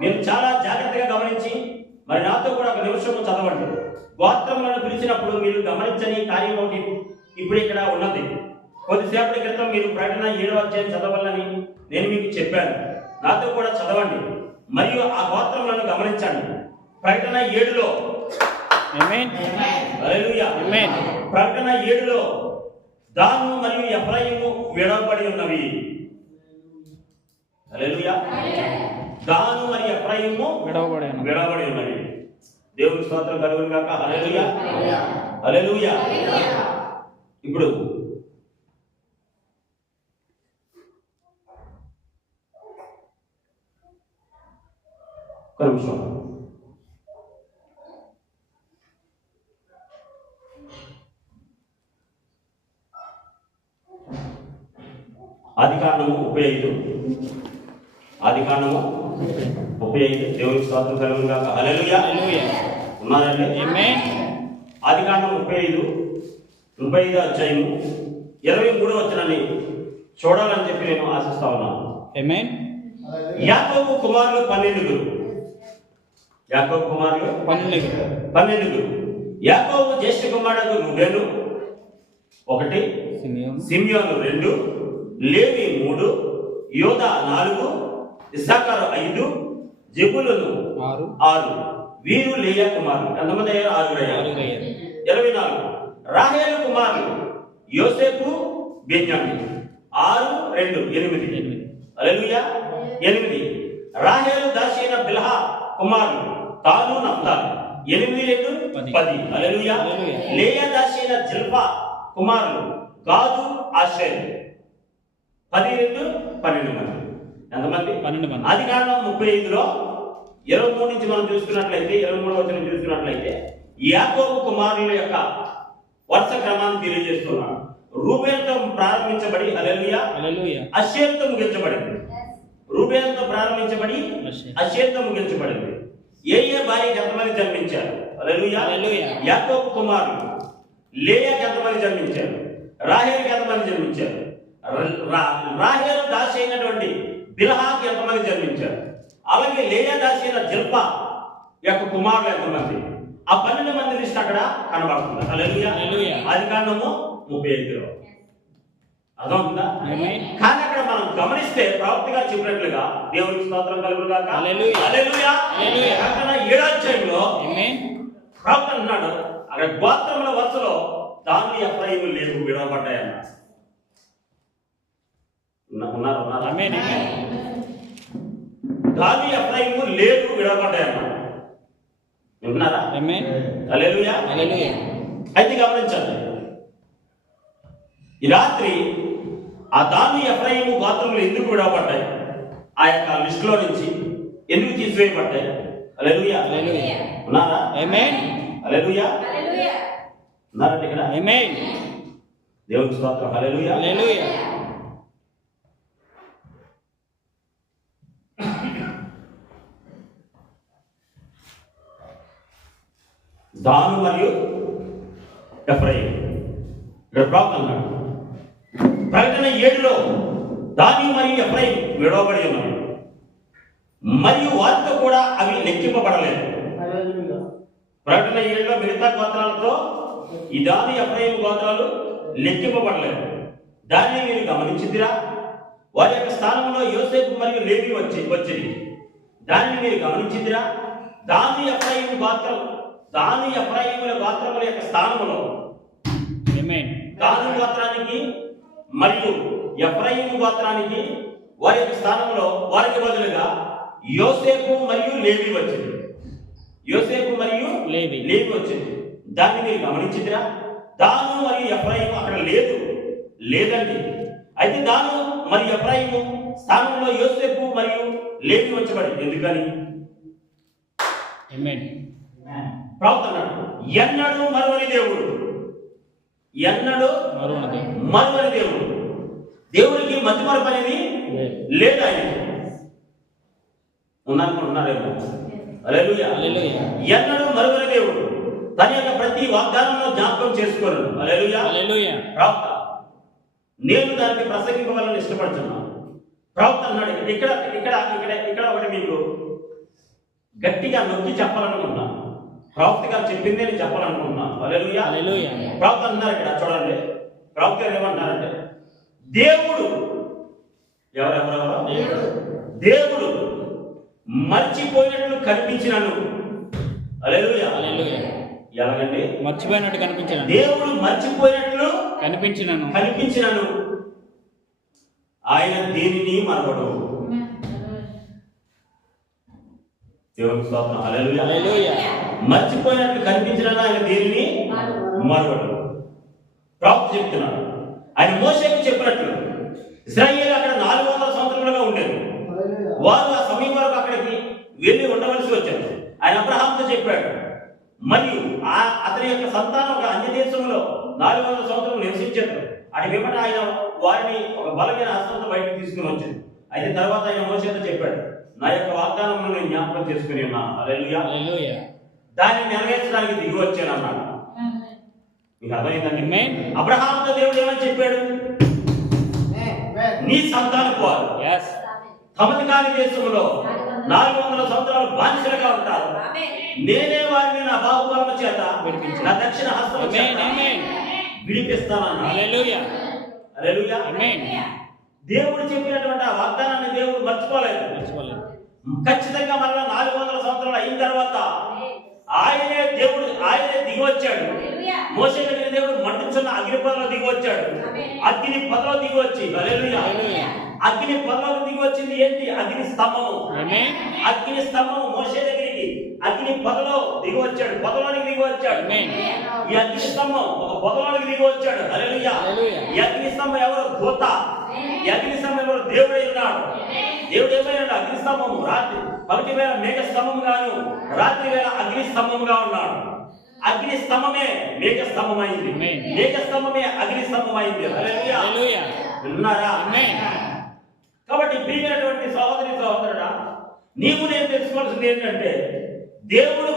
నేను చాలా జాగ్రత్తగా గమనించి మరి నాతో కూడా ఒక నిమిషము చదవండి. గోత్రములను పిలిచినప్పుడు మీరు గమనించని కార్యం ఒకటి ఇప్పుడు ఇక్కడ ఉన్నది. కొద్దిసేపటి క్రితం మీరు ప్రకటన 7వ అధ్యాయం చదవాలని నేను మీకు చెప్పాను. నాతో కూడా చదవండి మరియు ఆ గోత్రములను గమనించండి. ప్రకటన 7లో ఆమేన్. హల్లెలూయా. ఆమేన్. ప్రకటన 7లో దాను మరియు ఎఫ్రాయిము విడవబడి ఉన్నవి. హల్లెలూయా. దాను మరియు ఎఫ్రాయిము విడవబడాను. విడవబడి ఉన్నాయి. దేవుని స్తోత్రం కలుగును గాక. హల్లెలూయా హల్లెలూయా. ఇప్పుడు ఒక నిమిషం. ఆదికాండము 35 దేవునికి స్తోత్రం కలుగును గాక. హల్లెలూయా. హల్లెలూయా. ఉన్నారండి? ఆమేన్. ఆదికాండం 35 అధ్యాయము 23వ వచనాన్ని చూడాలని చెప్పి నేను ఆశిస్తా ఉన్నాను. ఆమేన్. యాకోబు కుమారులు 12. యాకోబు కుమారులు 12. యాకోబు జ్యేష్ఠ కుమారుడు రూబేను 1, సిమియోను 2, లేవి 3, యోదా 4, ఇస్సాకారు 5, జెబూలూను 6. వీరు లేయా కుమారులు. ఎంతమంది అయ్యారు? 6 అయ్యారు. 24. రాహేలు కుమారులు యోసేపు, బెన్యామీను 6, 2, 8. హల్లెలూయా. 8. రాహేలు దాసైన బిల్హా కుమారులు తాను, నఫ్తాలి 8, 2, 10. హల్లెలూయా. లేయా దాసైన జిల్పా కుమారులు గాదు, ఆషేరు 10, 2, 12 మంది. ఎంతమంది? 12 మంది. ఆదికాండం 35లో 23 నుంచి మనం చూసుకున్నట్లయితే 23వ వచనం చూసుకున్నట్లయితే యాకోబు కుమారుల యొక్క వరుస క్రమాన్ని తెలియజేస్తున్నాడు. రూబేనుతో ప్రారంభించబడి హల్లెలూయా అషేరుతో ముగించబడింది. రూబేనుతో ప్రారంభించబడి అషేరుతో ముగించబడింది. ఏ భార్యకి ఎంతమంది జన్మించారు? హల్లెలూయా. యాకోబు కుమారులు లేయాకి ఎంతమంది జన్మించారు? రాహేలుకి ఎంతమంది జన్మించారు? రాహేలు దాసి అయినటువంటి బిల్హాకి ఎంతమంది జన్మించారు? అలాగే లేయా దాసి అయిన జిల్పా యొక్క కుమారులు ఎంతమంది? ఆ 12 మంది లిస్ట్ అక్కడ కనబడుతుంది. హల్లెలూయా. ఆదికాండము 35లో అర్థమవుతుందా? కానీ అక్కడ మనం గమనిస్తే ప్రవక్త గారు చెప్పినట్లుగా దేవునికి స్తోత్రం కలుగును గాక. హల్లెలూయా. ప్రకటన 7వ అధ్యాయంలో ప్రవక్త అన్నాడు అక్కడ గోత్రముల వరుసలో దాను, ఎఫ్రాయిము లేవు, విడవబడ్డాయన్నారు. ఉన్నారు? దాను, ఎఫ్రాయిము లేదు, విడవబడ్డాయన్నారు. విన్నారా? హల్లెలూయా. అయితే గమనించండి, ఈ రాత్రి ఆ దాను, ఎఫ్రాయిము గోత్రములు ఎందుకు విడవబడ్డాయి? ఆ యొక్క లిస్టులో నుంచి ఎందుకు తీసివేయబడ్డాయి? హల్లెలూయా. ఉన్నారా? హల్లెలూయా. ఉన్నారండి ఇక్కడ? దేవుని స్తోత్రం. హల్లెలూయా. దాను మరియు ఎఫ్రాయిము ఇక్కడ ప్రవక్త అన్నాడు. ప్రకటన 7లో దాను మరియు ఎఫ్రాయిము విడవబడి ఉన్నాయి మరియు వారితో కూడా అవి లెక్కింపబడలేదు. ప్రకటన 7లో మిగతా గోత్రాలతో ఈ దాను, ఎఫ్రాయిము గోత్రాలు లెక్కింపబడలేదు. దాన్ని మీరు గమనించిందిరా? వారి యొక్క స్థానంలో యోసేపు మరియు లేవి వచ్చింది. దానిని మీరు గమనించిందిరా? దాను, ఎఫ్రాయిముల గోత్రముల యొక్క స్థానంలో దాను గోత్రానికి మరియు ఎఫ్రాయిము గోత్రానికి వారి యొక్క స్థానంలో వారికి బదులుగా యోసేపు మరియు లేవి వచ్చింది. యోసేపు మరియు లేవి వచ్చింది. దాన్ని మీరు గమనించిందిరా? దాను మరియు ఎఫ్రాయిము అక్కడ లేదండి. అయితే దాను మరియు ఎఫ్రాయిము స్థానంలో యోసేపు మరియు లేవి వచ్చబడింది. ఎందుకని? ప్రవక్త అన్నాడు ఎన్నడూ మరువని దేవుడు, దేవుడికి మధ్య మరపు అనేది లేదు. ఆయన ఉందనుకుంటున్నారేమో. హల్లెలూయా. ఎన్నడూ మరువని దేవుడు తన యొక్క ప్రతి వాగ్దానంలో జ్ఞాపకం చేసుకోను. హల్లెలూయా. ప్రవక్త నేను దానికి ప్రసంగింపవాలని ఇష్టపడుతున్నాను. ప్రవక్త అన్నాడు ఇక్కడ ఒకటి మీకు గట్టిగా నొక్కి చెప్పాలనుకున్నాను. ప్రవక్త గారు చెప్పిందే నేను చెప్పాలనుకుంటున్నాను. హల్లెలూయా. ప్రవక్త అన్నారు ఇక్కడ చూడండి. ప్రవక్త ఏమంటారంటే దేవుడు దేవుడు మర్చిపోయినట్లు కనిపించినను. హల్లెలూయా. ఎలాగండి? మర్చిపోయినట్టు కనిపించిన దేవుడు మర్చిపోయినట్లు కనిపించినను ఆయన దేనిని మరవడు. దేవునికి స్తోత్రం. హల్లెలూయా. హల్లెలూయా. మర్చిపోయినట్లు కనిపించిన ఆయన దేనిని మరవడు. ప్రవక్త చెప్తున్నాడు. ఆయన మోషేకు చెప్పినట్లు ఇశ్రాయేలు అక్కడ 400 సంవత్సరాలుగా ఉండేది. వారు ఆ సమయం వరకు అక్కడికి వెళ్ళి ఉండవలసి వచ్చారు. ఆయన అబ్రహాంతో చెప్పాడు. మరియు అతని యొక్క సంతానం ఒక అన్య దేశంలో 400 సంవత్సరాలు నివసించారు. అటు వెంబట ఆయన వారిని ఒక బలమైన హస్తంతో బయటకు తీసుకుని వచ్చింది. అయితే తర్వాత ఆయన మోషేతో చెప్పాడు, నా యొక్క వాగ్దానం నేను జ్ఞాపకం చేసుకుని ఉన్నాను. హల్లెలూయా. హల్లెలూయా. దాన్ని నెరవేర్చడానికి దిగి వచ్చాను అన్నాడు. మీకు అర్థమైందండి? ఆమేన్. అబ్రహాంతో దేవుడు ఏమని చెప్పాడు? నీ సంతానపు వారు yes తమది కాని దేశంలో 400 సంవత్సరాలు బానిసలుగా ఉంటారు. నేనే వారిని నా బాహుబలము చేత నా దక్షిణ హస్తము ఆమేన్. చేత ఆమేన్. విడిపిస్తానన్నాడు. హల్లెలూయా. హల్లెలూయా. ఆమేన్. దేవుడు చెప్పినటువంటి ఆ వాగ్దానాన్ని దేవుడు మర్చిపోలేదు. మర్చిపోలేదు. ఖచ్చితంగా మరలా 400 సంవత్సరాలు అయిన తర్వాత ఆయనే దిగి వచ్చాడు. మోషే దగ్గర దేవుడు మండుచున్న అగ్ని పొదలో దిగి వచ్చాడు. అగ్ని పొదలో దిగి వచ్చి హల్లెలూయా. అగ్ని పొదలో దిగి వచ్చింది ఏంటి? అగ్ని స్తంభము. ఆమేన్. అగ్ని స్తంభము మోషే దగ్గరికి అగ్ని పొదలో దిగి వచ్చాడు. పొదలోనికి దిగి వచ్చాడు. ఆమేన్. ఈ అగ్ని స్తంభం ఒక పొదలోనికి దిగి వచ్చాడు. హల్లెలూయా. హల్లెలూయా. ఈ అగ్ని స్తంభం ఎవరు? దూత. ఈ అగ్ని స్తంభం ఎవరు? దేవుడే ఉన్నాడు. దేవుడు ఏమైనాడు? అగ్ని స్తంభము. రాత్రి పగటి వేళ మేఘ స్తంభం గాను, రాత్రి వేళ అగ్ని స్తంభంగా ఉన్నాడు. అగ్ని స్తంభమే మేఘ స్తంభం అయింది. ఆమేన్. మేఘ స్తంభమే అగ్ని స్తంభం అయింది. హల్లెలూయా. హల్లెలూయా. విన్నారా? ఆమేన్. కాబట్టి ప్రియమైనటువంటి సహోదరి సహోదరుడా, నీవు నేను తెలుసుకోవాల్సింది ఏంటంటే, దేవుడు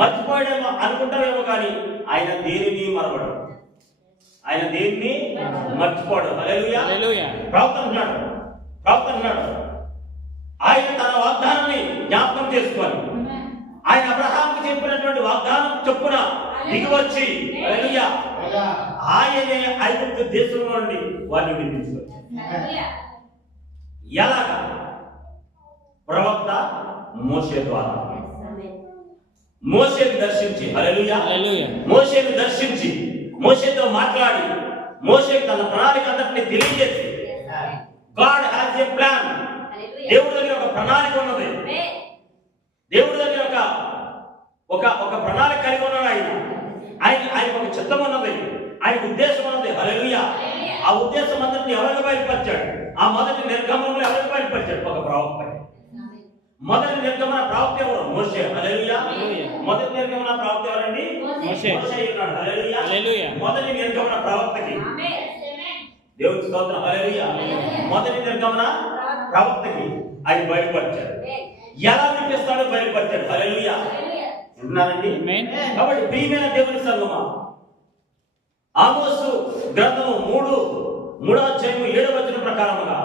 మర్చిపోయాడేమో అనుకుంటావేమో కానీ ఆయన దేనిని మరవడు. ఆయన దేన్ని మర్చిపోడు. హల్లెలూయా. హల్లెలూయా. ప్రవక్త అంటున్నాడు ఆయన తన వాగ్దానాన్ని జ్ఞాపకం చేసుకోవాలి. ఆయన అబ్రహాంకు చెప్పినటువంటి వాగ్దానం చొప్పున దిగివచ్చి హల్లెలూయా ఆయనే ఐగుప్తు దేశంలో నుండి వారిని విడిపించుకోవాలి. ఎలాగా? ప్రవక్త మోషే ద్వారా. మోషేను దర్శించి హల్లెలూయా. హల్లెలూయా. మోషేను దర్శించి మోషేతో మాట్లాడి మోషేకు తన ప్రణాళిక అంతటిని తెలియజేసి గాడ్ హ్యాస్ ఏ ప్లాన్. దేవుడి దగ్గర ఒక ప్రణాళిక ఉన్నది. దేవుడి దగ్గర ఒక ప్రణాళిక కలిగి ఉన్నాడు. ఆయన ఒక చిత్తం ఉన్నది. ఆయన ఉద్దేశం ఉన్నది. హల్లెలూయా. ఆ ఉద్దేశం అందరిని ఎవరికి బయలుపరిచాడు? ఆ మొదటి నిర్గమనంలో ఎవరికి బయలుపరిచాడు? ఒక ప్రవక్త. మొదటి నిర్గమన ప్రవక్త ఎవరు? మోషే. హల్లెలూయా. మొదటి నిర్గమన ప్రవక్త ఎవరండి? మోషే. ఉన్నాడు. హల్లెలూయా. హల్లెలూయా. మొదటి నిర్గమన ప్రవక్తకి దేవుని స్తోత్రం. హల్లెలూయా. మొదటి నిర్గమన ప్రవక్తకి ఆయన బయలుపరిచాడు. ఎలా వినిపిస్తాడో బయలుపరిచాడు. హల్లెలూయా. విన్నారండి? ఆమేన్. కాబట్టి ప్రియమైన దేవుని సంగమా, ఆమోసు గ్రంథము 3వ అధ్యాయము 7వ వచనం ప్రకారముగా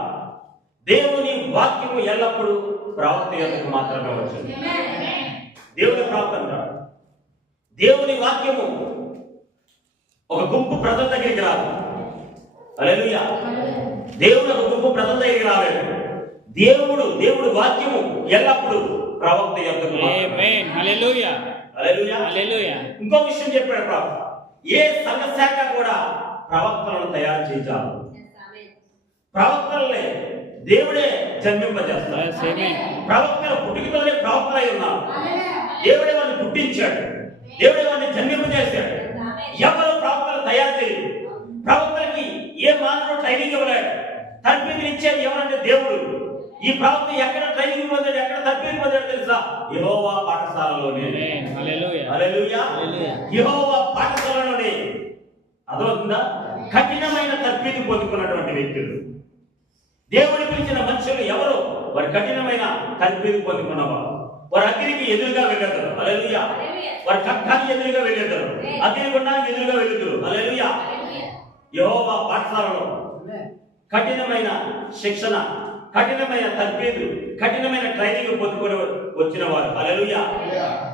దేవుని వాక్యము ఎల్లప్పుడూ ప్రవక్త యొద్దకు మాత్రమే వచ్చింది. దేవుని ప్రవక్త అంటాడు. దేవుని వాక్యము ఒక గుంపు ప్రజల దగ్గరికి రాదు. హల్లెలూయా. దేవుడు ఒక గుంపు ప్రజల దగ్గరికి రాలేదు. దేవుడు వాక్యము ఎల్లప్పుడూ ప్రవక్త యొద్దకు మాత్రమే. ఆమేన్. హల్లెలూయా. హల్లెలూయా. హల్లెలూయా. ఇంకో విషయం చెప్పాడు ప్రవక్త. ఏ సంఘ శాఖ కూడా ప్రవక్తలను తయారు చేయాలి. ప్రవక్తలనే దేవుడే జన్మింపజేస్తాడు. yes amen. ప్రవక్తల పుట్టుకతోనే ప్రవక్తలై ఉన్నారు. దేవుడే వారిని పుట్టించాడు. దేవుడే వారిని జన్మింపజేశాడు. ఎవరు ప్రవక్తలు తయారు చేయరు. ప్రవక్తలకి ఏ మానవుడు ట్రైనింగ్ ఇవ్వలేడు. తర్ఫీదులు ఇచ్చేది ఎవరంటే దేవుడు. ఈ ప్రవక్త ఎక్కడ ట్రైనింగ్ పొందాడు, ఎక్కడ తర్ఫీదు పొందాడు తెలుసా? యెహోవా పాఠశాలలోనే. ఆమేన్. హల్లెలూయా. హల్లెలూయా. హల్లెలూయా. యెహోవా పాఠశాలలోనే. అర్థమవుతుందా? కఠినమైన తర్ఫీదు పొందుకున్నటువంటి వ్యక్తులు. దేవుడు పిలిచిన మనుషులు ఎవరు? వారు కఠినమైన తర్ఫీదు పొందుకున్నవారు. వారు అగ్నికి ఎదురుగా వెళ్ళేద్దరు. హల్లెలూయా. వారు ఖడ్గానికి ఎదురుగా వెళ్ళేద్దరు. అగ్నిగుండానికి ఎదురుగా వెళ్ళేద్దరు. హల్లెలూయా. యెహోవా పాఠశాలలో కఠినమైన శిక్షణ, కఠినమైన తర్ఫీదు, కఠినమైన ట్రైనింగ్ పొందుకొని వచ్చిన వారు. హల్లెలూయా.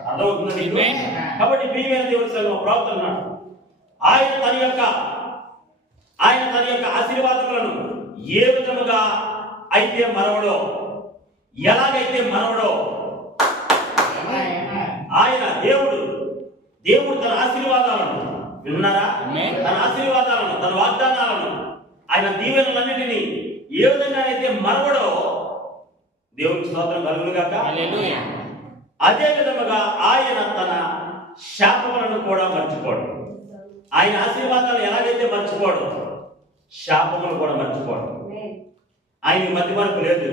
అర్థమవుతుంది మీకు? కాబట్టి ప్రియమైన దేవుని సంఘం ప్రవక్త అన్నాడు, ఆయన తన యొక్క ఆశీర్వాదములను ఏ విధముగా అయితే మరవడో, ఎలాగైతే మరవడో, ఆయన దేవుడు తన ఆశీర్వాదాలను, విన్నారా? తన ఆశీర్వాదాలను, తన వాగ్దానాలను, ఆయన దీవెనలన్నిటినీ ఏ విధంగా అయితే మరవడో, దేవునికి స్తోత్రం కలుగును గాక. హల్లెలూయా. అదే విధముగా ఆయన తన శాపములను కూడా మర్చిపోడు. ఆయన ఆశీర్వాదాలు ఎలాగైతే మర్చిపోడు, శాపములు కూడా మర్చిపోడు. ఆయనకి మతిమరుపు లేదు,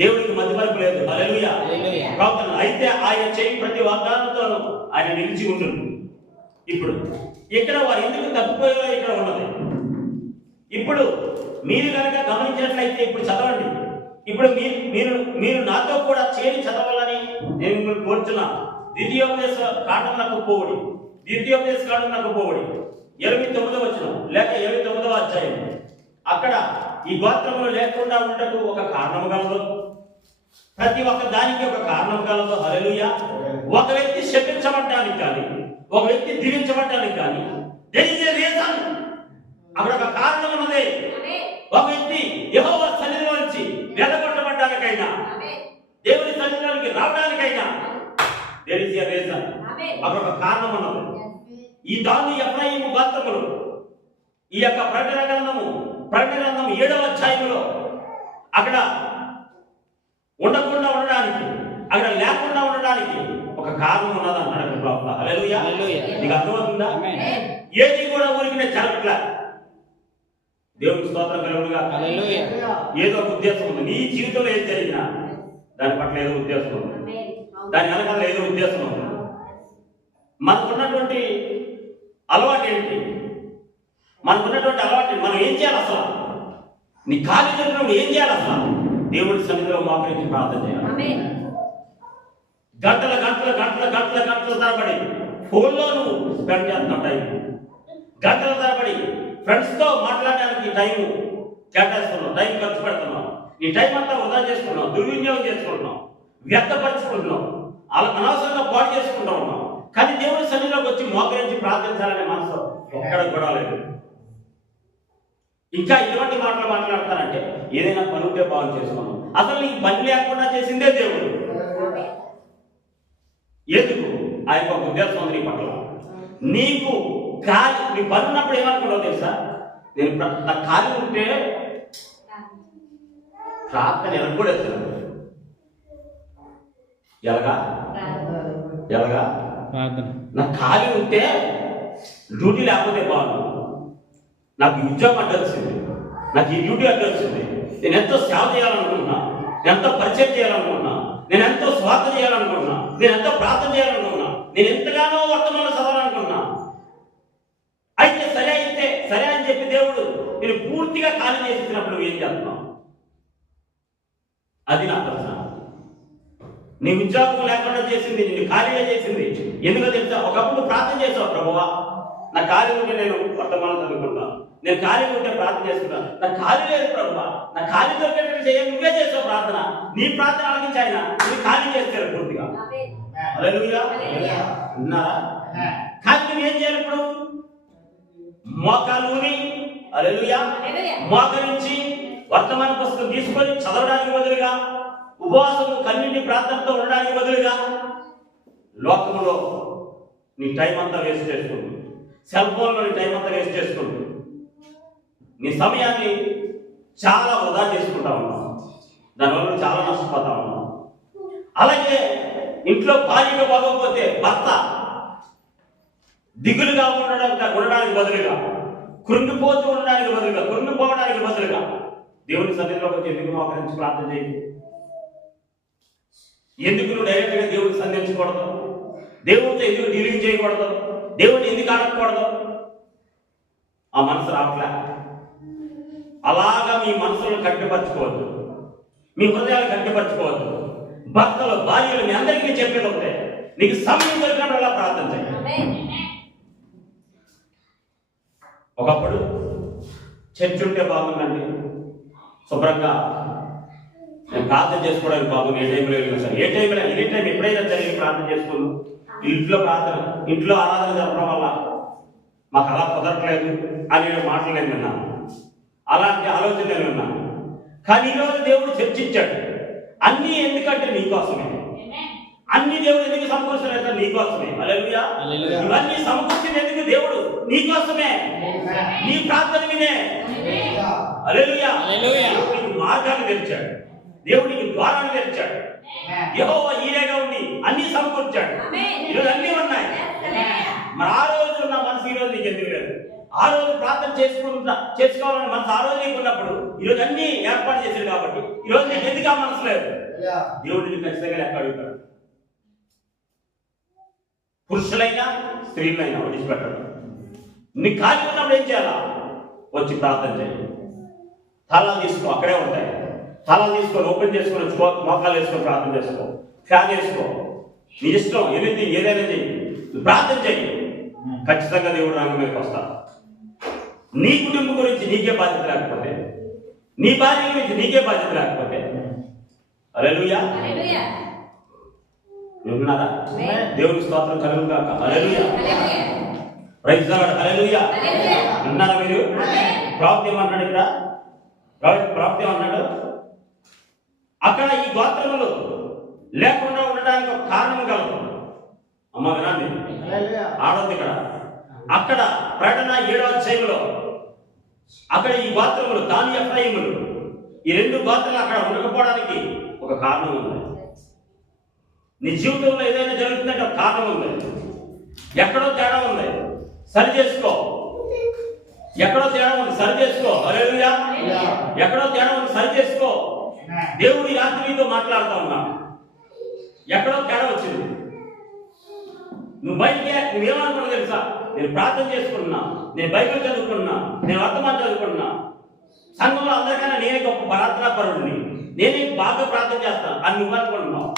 దేవుడికి మతిమరుపు లేదు. హల్లెలూయా. హల్లెలూయా. ప్రార్థన అయితే ఆయన చేయి ప్రతి వాగ్దానంతోనూ ఆయన నిలిచి ఉంటుంది. ఇప్పుడు ఇక్కడ వారు ఎందుకు తప్పిపోయారో ఇక్కడ ఉన్నది. ఇప్పుడు మీరు కనుక గమనించినట్లయితే ఇప్పుడు చదవండి. ఇప్పుడు మీరు నాతో కూడా చేరి చదవాలని నేను మిమ్మల్ని కోరుచున్నాను. ద్వితీయోపదేశ కాండమునకు పోవుడి, ద్వితీయోపదేశ కాండమునకు పోవుడి. 29వ వచనం లేక 29వ అధ్యాయం. అక్కడ ఈ గోత్రములు లేకుండా ఉండటకు ఒక కారణం కలదు. ప్రతి ఒక్క దానికి ఒక కారణం కలదు. హల్లెలూయా. ఒక వ్యక్తి శపించబడ్డానికి కానీ, ఒక వ్యక్తి దీవించబడ్డానికి కానీ there is a reason. అక్కడ ఒక కారణం ఉన్నది. ఒక వ్యక్తి యెహోవా సన్నిధిలో నుంచి వెదగొట్టబడ్డానికైనా, దేవుని సన్నిధిలోకి రావడానికైనా there is a reason. అక్కడ ఒక కారణం ఉన్నది. ఈ దాని ఎఫ్రాయిము గోత్రములు ఈ యొక్క ప్రకటన గ్రంథం 7వ అధ్యాయంలో అక్కడ ఉండకుండా ఉండడానికి, అక్కడ లేకుండా ఉండడానికి ఒక కారణం ఉన్నది అన్నాడు ప్రవక్త. హల్లెలూయా. హల్లెలూయా. నీకు అర్థమవుతుందా? ఆమేన్. ఏది కూడా ఊరికినే జరగట్లే. దేవునికి స్తోత్రం కలుగునుగా. హల్లెలూయా. ఏదో ఒక ఉద్దేశం ఉంది. నీ జీవితంలో ఏది జరిగినా దాని పట్ల ఏదో ఉద్దేశం ఉంది, దాని వెనకాల ఏదో ఉద్దేశం ఉంది. మనకున్నటువంటి అలవాటు ఏంటి? మనకున్నటువంటి అలవాటు మనం ఏం చేయాలి అసలు? నీ ఖాళీ జరిగినప్పుడు ఏం చేయాలి అసలు? దేవుడి సన్నిధిలో మోకరించి ప్రార్థన చేయాలి. గంటల గంటల గంటల గంటల గంటల తరబడి ఫోన్లో నువ్వు స్పెండ్ చేస్తున్నావు టైం. గంటల తరబడి ఫ్రెండ్స్తో మాట్లాడడానికి టైం కేటాయిస్తున్నావు, టైం ఖర్చు పెడుతున్నావు. నీ టైం అంతా వృధా చేసుకున్నావు, దుర్వినియోగం చేసుకుంటున్నావు, వ్యర్థపరుచుకుంటున్నావు, అలా అనవసరంగా పాడు చేసుకుంటూ ఉన్నావు. కానీ దేవుడి సన్నిధిలోకి వచ్చి మోకరించి ప్రార్థించాలనే మనసు ఎక్కడ కూడా లేదు. ఇంకా ఇటువంటి మాటలు మాట్లాడతానంటే ఏదైనా పని ఉంటే బాగు చేసుకున్నాం. అసలు నీకు పని లేకుండా చేసిందే దేవుడు. ఎందుకు? ఆయన ఒక ఉద్దేశం ఉంది నీ పట్ల. నీకు ఖాళీ, నీ పని ఉన్నప్పుడు ఏమనుకుంటావు తెలుసా? నేను నా ఖాళీ ఉంటే ప్రార్థన ఎలా కూడా వేస్తున్నాను. ఎలాగా ఎలాగా ప్రార్థన. నా ఖాళీ ఉంటే డ్యూటీ లేకపోతే బాగుంది. నాకు ఈ ఉద్యోగం అడ్డొచ్చింది, నాకు ఈ డ్యూటీ అడ్డొచ్చింది. నేను ఎంతో సేవ చేయాలనుకుంటున్నా, నేను ఎంతో పరిచయం చేయాలనుకుంటున్నా, నేను ఎంతో స్వార్థ చేయాలనుకుంటున్నా, నేను ఎంతో ప్రార్థన చేయాలనుకుంటున్నా, నేను ఎంతగానో వర్తమానం చదవాలనుకున్నా. అయితే సరే అని చెప్పి దేవుడు నేను పూర్తిగా ఖాళీ చేసినప్పుడు నువ్వు ఏం చేస్తున్నావు? అది నా ప్రశ్న. నీ ఉద్యోగం లేకుండా చేసింది, నిన్ను ఖాళీగా చేసింది ఎందుకో తెలుసా? ఒకప్పుడు ప్రార్థన చేసావు, ప్రభువా నా ఖాళీ ఉంటే నేను వర్తమానం చదువుకుంటాను, నేను ఖాళీ ఉంటే ప్రార్థన చేసుకుంటాను. నాకు ఖాళీ లేదు ప్రభువా, నా ఖాళీ దొరికేటట్టు చేయాలి. నువ్వే చేసావు ప్రార్థన, నీ ప్రార్థన ఆలకించి ఆయన నువ్వు ఖాళీ చేస్తారు పూర్తిగా. హల్లెలూయా. విన్నారా? కానీ నువ్వు ఏం చేయాలి ఇప్పుడు? మోకాలుని హల్లెలూయా మోకరించి వర్తమాన పుస్తకం తీసుకొని చదవడానికి బదులుగా, ఉపవాసము కన్నీటి ప్రార్థనతో ఉండడానికి బదులుగా లోకములో నీ టైం అంతా వేస్ట్ చేసుకుంటుంది, సెల్ ఫోన్లో నీ టైం అంతా వేస్ట్ చేసుకుంటుంది, నీ సమయాన్ని చాలా వృధా చేసుకుంటా ఉన్నావు, దానివల్ల చాలా నష్టపోతా ఉన్నావు. అలాగే ఇంట్లో భార్యగా బాగోకపోతే భర్త దిగులుగా ఉండడానికి బదులుగా, కృంగిపోవడానికి బదులుగా దేవుని సన్నిధిలోకి వచ్చి ఎందుకు మోకరించి ప్రార్థన చేయి? ఎందుకు నువ్వు డైరెక్ట్గా దేవుడిని సంధించకూడదు? దేవుడితో ఎందుకు డీలింగ్ చేయకూడదు? దేవుడిని ఎందుకు అడగకూడదు? ఆ మనసు రావట్లే. అలాగా మీ మనసులను కట్టిపరచుకోవద్దు, మీ హృదయాలు కట్టిపరచుకోవద్దు. భర్తలు భార్యలు మీ అందరికీ చెప్పేది ఒకటే, నీకు సమయం దొరికినప్పుడల్లా ప్రార్థన చేయాలి. ఒకప్పుడు చర్చ్ ఉంటే బాగుందండి, శుభ్రంగా నేను ప్రార్థన చేసుకోవడానికి బాగుంది. ఏ టైంలో వెళ్ళినా సరే, ఏ టైంలో ఎనీ టైం ఎప్పుడైనా సరే ప్రార్థన చేసుకున్నాను. ఇంట్లో ఆరాధన జరపడం వల్ల మాకు అలా కుదరట్లేదు అని నేను మాట్లాడలేదు విన్నాను, అలాంటి ఆలోచన నేను విన్నాను. కానీ ఈరోజు దేవుడు చర్చించాడు. అన్నీ ఎందుకంటే నీకోసమే, అన్ని దేవుడు ఎందుకు సమకూర్చాడంటే నీకోసమే. హల్లెలూయా. ఇవన్నీ సమకూర్చింది ఎందుకు? దేవుడు నీకోసమే, నీ ప్రార్థన వినే. హల్లెలూయా. దేవుడికి మార్గాన్ని తెరిచాడు, దేవుడికి ద్వారాన్ని తెరిచాడు. ఇచ్చాడు. యెహోవా ఈరేగా ఉండి అన్ని సమకూర్చాడు. ఈరోజు అన్నీ ఉన్నాయి. మరి ఆ రోజు ఉన్న మనసు ఈ రోజు నీకు ఎందుకు లేదు? ఆ రోజు ప్రార్థన చేసుకోవాలని మనసు ఆ రోజు నీకు ఉన్నప్పుడు ఈరోజు అన్ని ఏర్పాటు చేశాడు కాబట్టి ఈరోజు నీకు ఎందుకు ఆ మనసు లేదు? దేవుడిని ఖచ్చితంగా లెక్క అడుగుతాడు. పురుషులైనా స్త్రీలైనా విడిచిపెట్టాడు. నీ ఖాళీ ఉన్నప్పుడు ఏం చేయాలా? వచ్చి ప్రార్థన చేయాలి. తాళాలు తీసుకో, అక్కడే ఉంటాయి. తాళాలు తీసుకొని ఓపెన్ చేసుకొని మోకాలు వేసుకొని ప్రార్థన చేసుకో, ఫ్యాన్ వేసుకో, నీ ఇష్టం ఏదైనా చెయ్యి, ప్రార్థన చెయ్యి. ఖచ్చితంగా దేవుడు రంగం మీదకి వస్తాడు. నీ కుటుంబం గురించి నీకే బాధ్యత లేకపోతే, నీ భార్య గురించి నీకే బాధ్యత లేకపోతే, హల్లెలూయా విన్నారా? దేవునికి స్తోత్రం కలుగును గాక. Hallelujah, praise the Lord. హల్లెలూయా. విన్నారా మీరు? ప్రవక్త ఏమన్నాడు ఇక్కడ? ప్రవక్త ఏమన్నాడు? అక్కడ ఈ గోత్రములు లేకుండా ఉండడానికి ఒక కారణం కలదు. అమ్మ వినండి, ఆడొద్దు ఇక్కడ. అక్కడ ప్రకటన 7వ అధ్యాయంలో అక్కడ ఈ గోత్రములు దాని ఎఫ్రాయిములు, ఈ 2 గోత్రాలు అక్కడ ఉండకపోవడానికి ఒక కారణం ఉంది. నీ జీవితంలో ఏదైనా జరుగుతుందంటే ఒక కారణం ఉంది. ఎక్కడో తేడా ఉంది, సరి చేసుకో. ఎక్కడో తేడా ఉంది, సరి చేసుకో. హల్లెలూయా. ఎక్కడో తేడా ఉంది, సరి చేసుకో. దేవుడు ఈ రాత్రి నీతో మాట్లాడుతూ ఉన్నాడు. ఎక్కడో తేడా వచ్చింది. నువ్వు బయటికి నువ్వేమనుకున్నా తెలుసా? నేను ప్రార్థన చేసుకుంటున్నా, నేను బైబిల్ చదువుకున్నా, నేను వర్తమానం చదువుకున్నా, సంఘంలో అందరికన్నా నేనే గొప్ప ప్రార్థనాపరుడిని, నేనే బాగా ప్రార్థన చేస్తాను అని నువ్వు అనుకుంటున్నావు.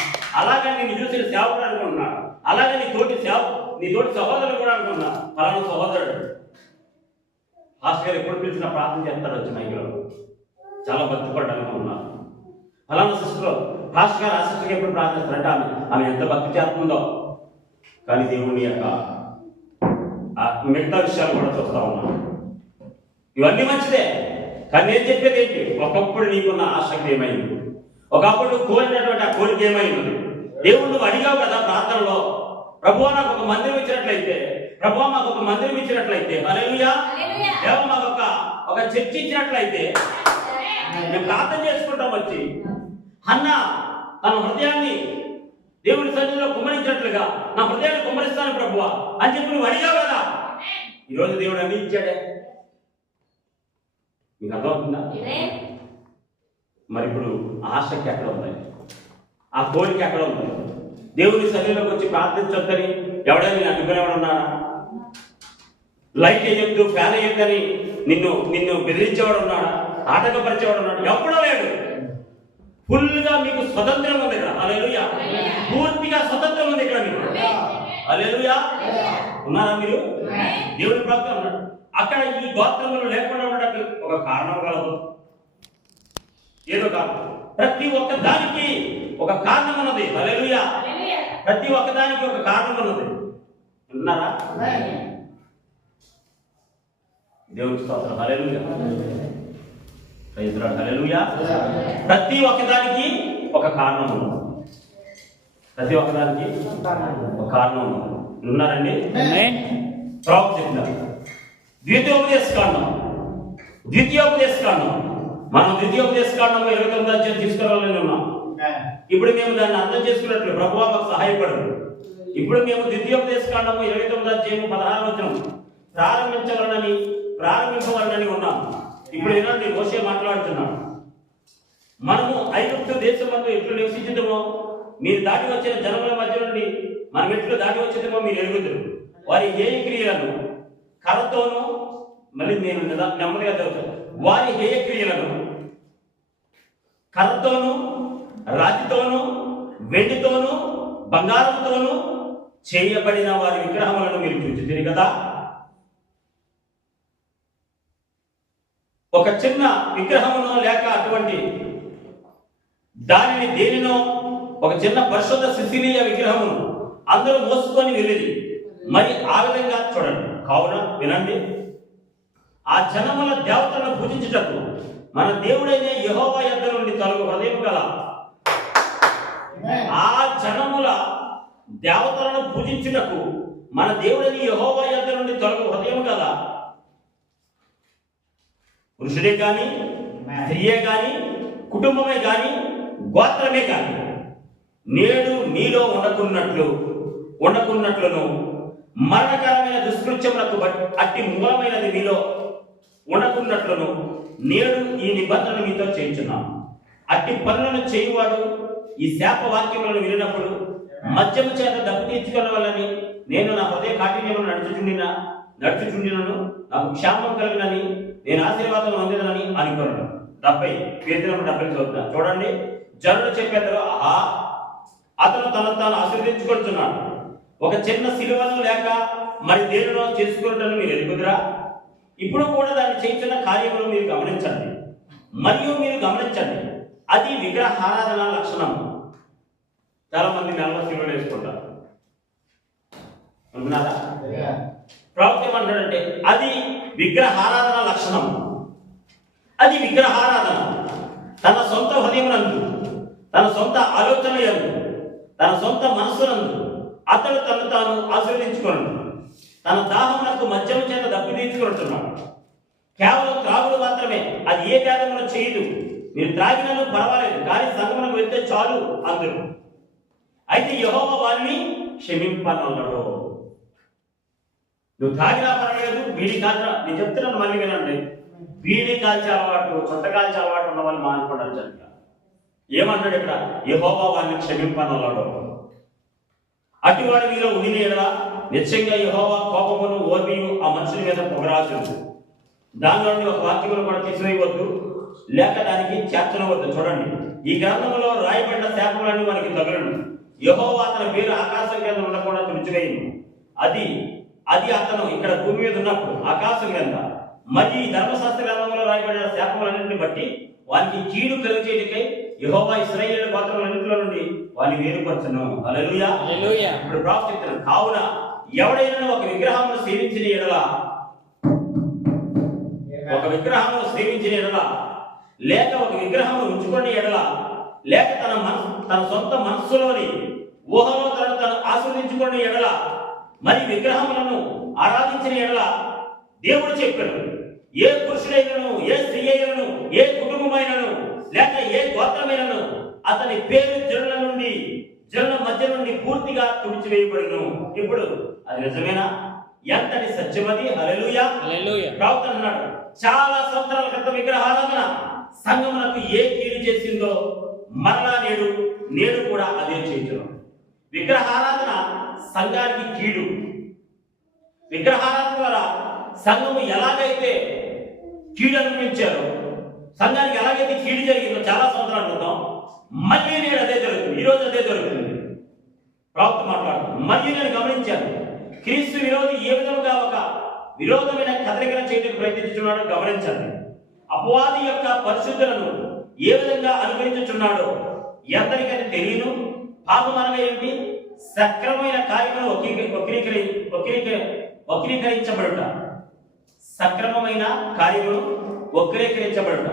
అలాగే నేను చూసిన సేవకుడు అనుకుంటున్నాడు. అలాగే నీ తోటి సహోదరుడు కూడా అనుకున్నా. పలానా సహోదరుడు హాస్టర్ గారు ఎప్పుడు పిలిచినా ప్రార్థన చేస్తాడు. వచ్చి మైకులో చాలా భక్తిపడ్డాను అనుకున్నాను. ఫలానా సిస్టర్ హాస్టర్ గారు ఆ సిస్టర్కి ఎప్పుడు ప్రార్థన చేస్తారంటే ఆమె ఎంత భక్తి చేస్తుందో. కానీ దేవుని యొక్క మిగతా విషయాలు కూడా చూస్తా ఉన్నాను. ఇవన్నీ మంచిదే, కానీ నేను చెప్పేది ఏంటి? ఒకప్పుడు నీకున్న ఆసక్తి ఏమైంది? ఒకప్పుడు కోరినటువంటి ఆ కోరిక ఏమైంది? దేవుడు నువ్వు అడిగావు కదా ప్రార్థనలో, ప్రభువా నాకు ఒక మందిరం ఇచ్చినట్లయితే, ప్రభువా మాకు ఒక మందిరం ఇచ్చినట్లయితే, హల్లెలూయా, దేవా మాకు ఒక చర్చి ఇచ్చినట్లయితే మేము ప్రార్థన చేసుకుంటాం. వచ్చి హన్నా తన హృదయాన్ని దేవుడి సన్నిధిలో కుమ్మరించినట్లుగా నా హృదయాన్ని కుమ్మరిస్తాను ప్రభువా అని చెప్పి నువ్వు అడిగావు కదా. ఈరోజు దేవుడు అన్ని ఇచ్చాడే. మీకు అర్థమవుతుందా? మరి ఇప్పుడు ఆసక్తి ఎక్కడ ఉంది? ఆ కోరిక ఎక్కడ ఉంది? దేవుని సన్నిధిలోకి వచ్చి ప్రార్థించొద్దని ఎవడైనా అభిప్రాయం ఉన్నాడా? లైట్ వేయొద్దు, ఫ్యాన్ వేయొద్దని నిన్ను బెదిరించేవాడు ఉన్నాడా? ఆటంకపరిచేవాడు ఉన్నాడు? ఎప్పుడో లేడు. ఫుల్గా మీకు స్వతంత్రం ఉంది ఇక్కడ. హల్లెలూయా. పూర్తిగా స్వతంత్రం ఉంది ఇక్కడ మీకు. హల్లెలూయా. ఉన్నారా మీరు? దేవుని భక్త ఉన్నాడు. అక్కడ ఈ గోత్రములు లేకుండా ఉండడానికి ఒక కారణం కలదు. ఏదో కారణం. ప్రతి ఒక్క దానికి ఒక కారణం ఉన్నది. హల్లెలూయా. ప్రతి ఒక్క దానికి ఒక కారణం ఉన్నది. ఉన్నారా? దేవుని స్తోత్రం. Hallelujah. Praise the Lord. Hallelujah. ప్రతి ఒక్కదానికి ఒక కారణం ఉంది. ప్రతి ఒక్కదానికి ఒక కారణం ఉంది. ఉన్నారండి? ప్రవక్త చెప్తున్నారు. ద్వితీయోపదేశ కాండం మనం ద్వితీయోపదేశ కాండం 29వ అధ్యాయం తీసుకురావాలని ఉన్నాం. ఇప్పుడు మేము దాన్ని అర్థం చేసుకున్నట్లు ప్రభువా మాకు సహాయపడదు. ఇప్పుడు మేము ద్వితీయోపదేశ కాండము 29వ అధ్యాయం 16వ వచనం ప్రారంభించవలనని ఉన్నాం. ఇప్పుడు వినండి, మోషే మాట్లాడుతున్నాడు. మనము ఐగుప్తు దేశమందు ఎట్లు నివసించుదమో మీరు దాటి వచ్చిన జనముల మధ్య నుండి మనం ఎట్లు దాటి వచ్చేదేమో మీరు ఎరుగుదురు. వారి హేయ క్రియలను కర్రతోనూ, మళ్ళీ నేను నెమ్మదిగా చదువుతాను, వారి హేయ క్రియలను కర్రతోనూ, రాతితోనూ, వెండితోనూ, బంగారంతోనూ చేయబడిన వారి విగ్రహములను మీరు చూచితిరి కదా. ఒక చిన్న విగ్రహమునో లేక అటువంటి దానిని దేనినో ఒక చిన్న పరిశుద్ధ సిసిలియ విగ్రహమును అందరూ మోసుకొని వెళ్ళింది. మరి ఆ విధంగా చూడండి. కావున వినండి, ఆ జనముల దేవతలను పూజించుటకు మన దేవుడైన యెహోవా యొద్ద నుండి తొలగు హృదయం గల ఆ జనముల దేవతలను పూజించుటకు మన దేవుడైన యెహోవా యొద్ద నుండి తొలగు హృదయం గల పురుషుడే కానీ, స్త్రీయే కానీ, కుటుంబమే కానీ, గోత్రమే కానీ నేడు మీలో ఉండకున్నట్లును మరణకరమైన దుష్కృత్యములకు అట్టి మూలమైనది మీలో ఉండకున్నట్లును నేడు ఈ నిబంధన మీతో చేయించున్నాను. అట్టి పనులను చేయువాడు ఈ శాప వాక్యములను వినినప్పుడు మద్యము చేత దప్పు తీర్చుకున్న వల్లని నేను నా హృదయ కాఠిన్యమును నడుచుచుండినను నాకు క్షేమం కలిగినని నేను ఆశీర్వాదం పొందినని అనుకున్నాను. 70 చదువుతున్నా చూడండి. జనులు చెప్పేందరూ ఆహా, అతను తనను తాను ఆశీర్వదించుకుంటున్నాడు. ఒక చిన్న సిలువను లేక మరి దేనిలో చేసుకున్నట్టు మీరు ఎరుగుదురా? ఇప్పుడు కూడా దాన్ని చేస్తున్న కార్యములు మీరు గమనించండి. అది విగ్రహారాధన లక్షణం. చాలా మంది నెలలో సిలువలు వేసుకుంటారు అనుకున్నారా? ప్రవక్త ఏమంటాడంటే అది విగ్రహారాధన లక్షణం. అది విగ్రహారాధన. తన సొంత హృదయమునందు, తన సొంత ఆలోచన యందు, తన సొంత మనస్సునందు అతడు తను తాను ఆశీర్వదించుకున్నాడు. తన దాహమునకు మద్యము చేత దప్పి తీర్చుకుంటున్నాడు. కేవలం త్రాగుడు మాత్రమే, అది ఏ భేదమును చేయదు. మీరు త్రాగినను పర్వాలేదు, కానీ సంగమునకు వెళ్తే చాలు అందరూ. అయితే యెహోవా వారిని క్షమింపనన్నాడు. నువ్వు తాగినా పర్వాలేదు, బీడి కాల్చా. నేను చెప్తున్నాను, మళ్ళీ వినండి. బీడి కాల్చే అలవాటు, చుట్ట కాల్చే అలవాటు ఉన్న వాళ్ళు మానుకోవడం జరిగింది. ఏమంటాడు ఇక్కడ? యెహోవా వారిని క్షమింపనన్నాడు. అటువాడు మీలో ఉండిన ఎడల నిశ్చయంగా యెహోవా కోపమును ఓర్మియు ఆ మనుషుల మీద పొగరాజు. దానిలోని ఒక వాక్యమును కూడా తీసివేయవద్దు, లేక దానికి చేర్చనవద్దు. చూడండి, ఈ గ్రంథంలో రాయబడిన శాపములన్నీ మనకి తగలను. యెహోవా అతని పేరు ఆకాశం కింద ఉండకుండా తుడిచివేయను. అది అతను ఇక్కడ భూమి మీద ఉన్నప్పుడు ఆకాశం కింద. మరి ఈ ధర్మశాస్త్ర గ్రంథంలో రాయబడిన శాపములన్నింటిని బట్టి వారికి కీడు కలిగేటికై యెహోవా ఇశ్రాయేలు గోత్రములన్నింటిలో నుండి వారిని వేరుపరచును. హల్లెలూయా. ఇప్పుడు ప్రవక్త చెప్తున్నాడు, కావున ఎవడైనా ఒక విగ్రహమును సేవించిన ఎడల లేక ఒక విగ్రహమును ఉంచుకున్న ఎడల, లేక తన సొంత మనస్సులోని ఊహలో తను ఆస్వాదించుకున్న ఎడల, మరి విగ్రహములను ఆరాధించిన ఎడల, దేవుడు చెప్పాడు, ఏ పురుషుడైనను, ఏ స్త్రీ అయినను, ఏ కుటుంబమైనను, లేక ఏ గోత్రమైనను అతని పేరు జనుల మధ్య నుండి పూర్తిగా తుడిచివేయబడును. ఇప్పుడు అది నిజమేనా? ఎంతటి సత్యమది. హల్లెలూయా. ప్రవక్త అన్నాడు, చాలా సంవత్సరాల క్రితం విగ్రహారాధన సంఘమునకు ఏ కీడు చేసిందో మరలా నేడు కూడా అదే చేయించడం. విగ్రహారాధన సంఘానికి కీడు. విగ్రహారాధన ద్వారా సంఘము ఎలాగైతే కీడు అనుభవించారో, సంఘానికి ఎలాగైతే కీడు జరిగిందో చాలా సంవత్సరాల క్రితం, మళ్ళీ నేడు అదే జరుగుతుంది. ఈరోజు అదే జరుగుతుంది. ప్రవక్త మాట్లాడుతుంది, మళ్ళీ నేను గమనించాను, క్రీస్తు విరోధి ఏ విధంగా ఒక విరోధమైన కదలికను చేయడానికి ప్రయత్నించున్నాడో గమనించండి. అపవాది యొక్క పరిశుద్ధులను ఏ విధంగా అనుకరించుచున్నాడో ఎందరికైనా తెలియను. పాపం అనగా ఏంటి? సక్రమైన కార్యమును వక్రీకరించబడుట. సక్రమమైన కార్యమును వక్రీకరించబడుట.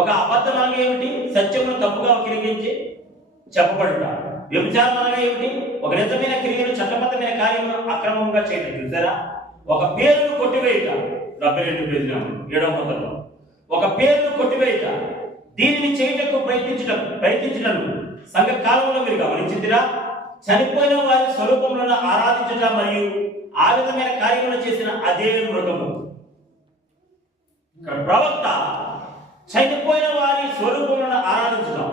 ఒక అబద్ధం అనగా ఏమిటి? సత్యమును తప్పుగా వక్రీకరించి చెప్పబడుట. వ్యభిచారం అనగా ఏమిటి? ఒక నిజమైన క్రియను, చట్టబద్ధమైన కార్యమును అక్రమంగా చేయటం. చూసారా? ఒక పేరును కొట్టివేయుట. 72 పేజీల 7వ పదంలో ఒక పేరును కొట్టివేయుట. దీనిని చేయటకు ప్రయత్నించడం సంఘ కాలంలో మీరు గమనించిందిరా? చనిపోయిన వారి స్వరూపములను ఆరాధించుట మరియు ఆ విధమైన కార్యములు చేసిన అదే మృగము. ప్రవక్త చనిపోయిన వారి స్వరూపములను ఆరాధించడం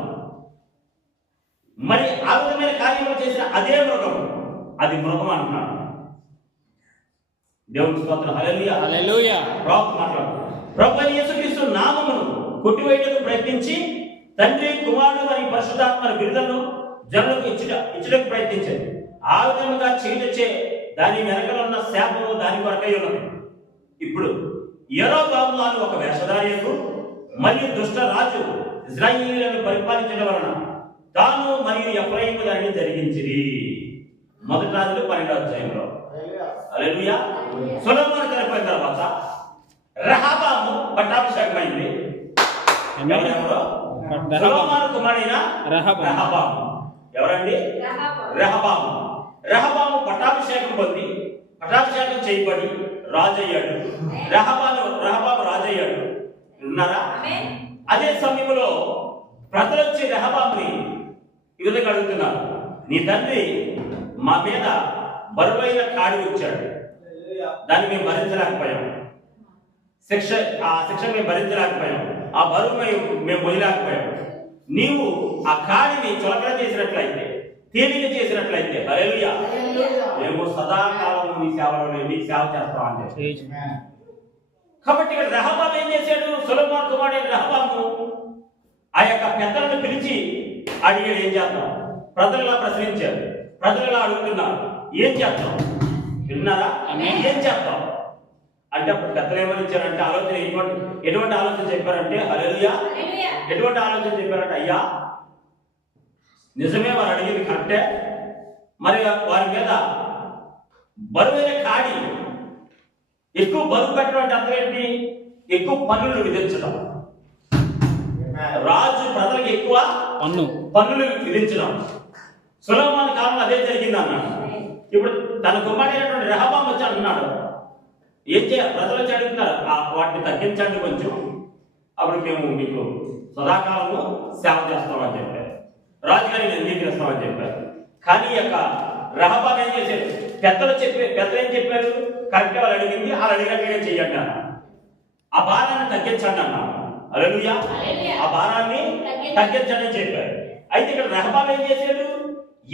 మరి ఆ విధమైన కార్యములు చేసిన అదే మృగము. అది మృగం అంటున్నాడు. దేవుని స్తోత్రం. హల్లెలూయా. ప్రవక్త మాట్లాడుతున్నాడు, ప్రభువైన యేసుక్రీస్తు నామమును కొట్టివేయడానికి ప్రయత్నించి తండ్రి, కుమారుడు మరియు పరిశుద్ధాత్మ బిరుదులను జనులకు ఇచ్చడానికి ప్రయత్నించాడు. ఆ విధంగా చేయటచ్చే దాని వెనకలో ఉన్న శాపము దాని కొరకై ఉన్నది. ఇప్పుడు యెరోబాము అను ఒక వేషధారియకు మరియు దుష్ట రాజు ఇశ్రాయేలీయులను పరిపాలించడం వలన తాను మరియు ఎఫ్రాయిము దానిని జరిగించిరి. మొదటి రాజులు 12వ అధ్యాయంలో. హల్లెలూయా. సొలొమోను చనిపోయిన తర్వాత రెహబాము పట్టాభిషేకమైంది. సొలొమోను కుమారుడైన రెహబాము. ఎవరండి? రెహబాము పట్టాభిషేకం పొంది, పట్టాభిషేకం చేయబడి రాజు అయ్యాడు. రెహబాము రాజు అయ్యాడు. ఉన్నారా? అదే సమయంలో ప్రజలు వచ్చి రెహబాముని ఈ విధంగా అడుగుతున్నారు, నీ తండ్రి మా మీద బరువైన కాడి వచ్చాడు, దాన్ని మేము భరించలేకపోయాం. ఆ శిక్ష మేము భరించలేకపోయాం, ఆ బరువు మేము మొయ్యలేకపోయాం. నీవు ఆ కాడిని చులకన చేసినట్లయితే, తేలిక చేసినట్లయితే హల్లెలూయా, మేము సదాకాలం నీ సేవలో నీకు సేవ చేస్తామని చెప్పి. కాబట్టి ఇక్కడ రెహబాము ఏం చేశాడు? సొలొమోను కుమారుడైన రెహబాము ఆ యొక్క పెద్దలను పిలిచి అడిగాడు, ఏం చేద్దాం? ప్రజలు ప్రశ్నించారు, ప్రజలు అడుగుతున్నారు, ఏం చేద్దాం? విన్నారా? ఏం చేద్దాం అంటే అప్పుడు పెద్దలు ఏమని ఇచ్చారంటే ఆలోచన ఎటువంటి ఆలోచన చెప్పారంటే హల్లెలూయా, ఎటువంటి ఆలోచన చెప్పారంటే అయ్యా నిజమే వారు అడిగింది కరెక్టే, మరి వారి మీద బరువైన కాడి, ఎక్కువ బరువు పెట్టడం అంటే అర్థం ఏంటి? ఎక్కువ పన్నులు విధించడం. రాజు ప్రజలకు ఎక్కువ పన్నులు విధించడం. సొలొమోను కాలంలో అదే జరిగింది అన్నాడు. ఇప్పుడు తన కుమారుడైనటువంటి రెహబాము వచ్చి అంటున్నాడు, ఏం చేయాలి? ప్రజలు వచ్చి అడుగుతున్నారు, వాటిని తగ్గించండి కొంచెం, అప్పుడు మేము మీకు సదాకాలము సేవ చేస్తామని చెప్పారు, రాజుగారిని అంగీకరిస్తామని చెప్పారు. కానీ ఈ యొక్క రెహబాము ఏం చేశారు? పెద్దలు ఏం చెప్పారు? కరెక్ట్ వాళ్ళు అడిగింది, వాళ్ళు అడిగినట్టుగా చెయ్యండి అన్నారు. ఆ భారాన్ని తగ్గించండి అన్నారు. హల్లెలూయా, ఆ భారాన్ని తగ్గించండి అని చెప్పారు. అయితే ఇక్కడ రెహబాము ఏం చేశాడు?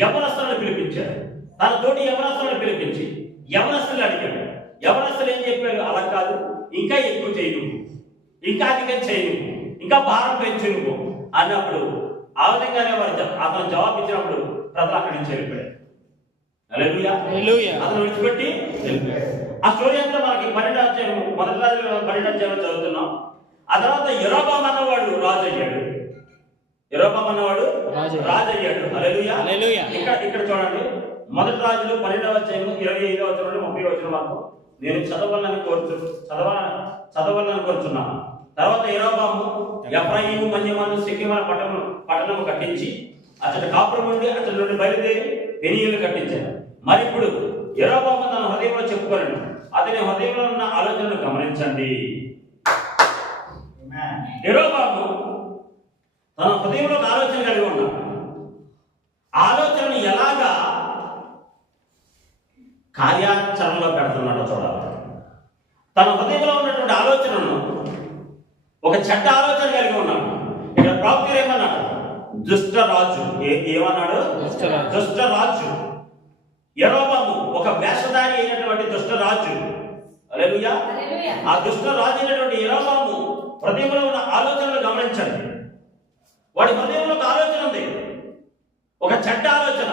యవనస్తులను పిలిపించాడు. తన తోటి యవనస్తులను పిలిపించి యవనస్తులు అడిగాడు. యవనస్తులు ఏం చెప్పారు? అలా కాదు, ఇంకా ఎక్కువ చేయి నువ్వు, ఇంకా అధికం చేయి నువ్వు, ఇంకా భారం పెంచు నువ్వు అన్నప్పుడు ఆ విధంగానే అతను జవాబు ఇచ్చినప్పుడు ప్రజలు అక్కడి నుంచి వెళ్ళిపోయాడు. హల్లెలూయా, అతను విడిచిపెట్టి వెళ్ళిపోయాడు. ఆ స్టోరీ అంతా మనకి 12వ అధ్యాయం, మొదటి రాజుల 12వ అధ్యాయంలో చదువుతున్నాం. ఆ తర్వాత యెరోబాము అన్నవాడు రాజు అయ్యాడు. యెరోబాము అన్నవాడు రాజు అయ్యాడు. హల్లెలూయా. ఇక్కడ చూడండి, మొదటి రాజులు 12వ అధ్యాయం 25వ వచనం నుండి 30వ వచనం వరకు నేను చదవాలని కోరుచున్నాను. తర్వాత యెరోబాము ఎఫ్రాయిము మన్యమాను షెకెము పట్టణము కట్టించి అతడు కాపురం నుండి అతడి నుండి బయలుదేరి పెనీయులు కట్టించాడు. మరి ఇప్పుడు యెరోబాము తన హృదయంలో చెప్పుకోలేను, అతని హృదయంలో ఉన్న ఆలోచనను గమనించండి. యెరోబాము తన హృదయంలో ఒక ఆలోచన కలిగి ఉన్నాడు. ఆలోచనను ఎలాగా కార్యాచరణలో పెడుతున్నాడో చూడాలి. తన హృదయంలో ఉన్నటువంటి ఆలోచనను ఒక చెడ్డ ఆలోచన కలిగి ఉన్నాడు. ఇక్కడ ప్రవక్త ఏమన్నాడు? దుష్టరాజు. ఏమన్నాడు? దుష్టరాజు. యెరోబాము ఒక వేషధారి అయినటువంటి దుష్టరాజు. హల్లెలూయా. ఆ దుష్టరాజు అయినటువంటి యెరోబాము హృదయంలో ఉన్న ఆలోచనలు గమనించండి. వాడి హృదయంలో ఒక ఆలోచన ఉంది, ఒక చెడ్డ ఆలోచన.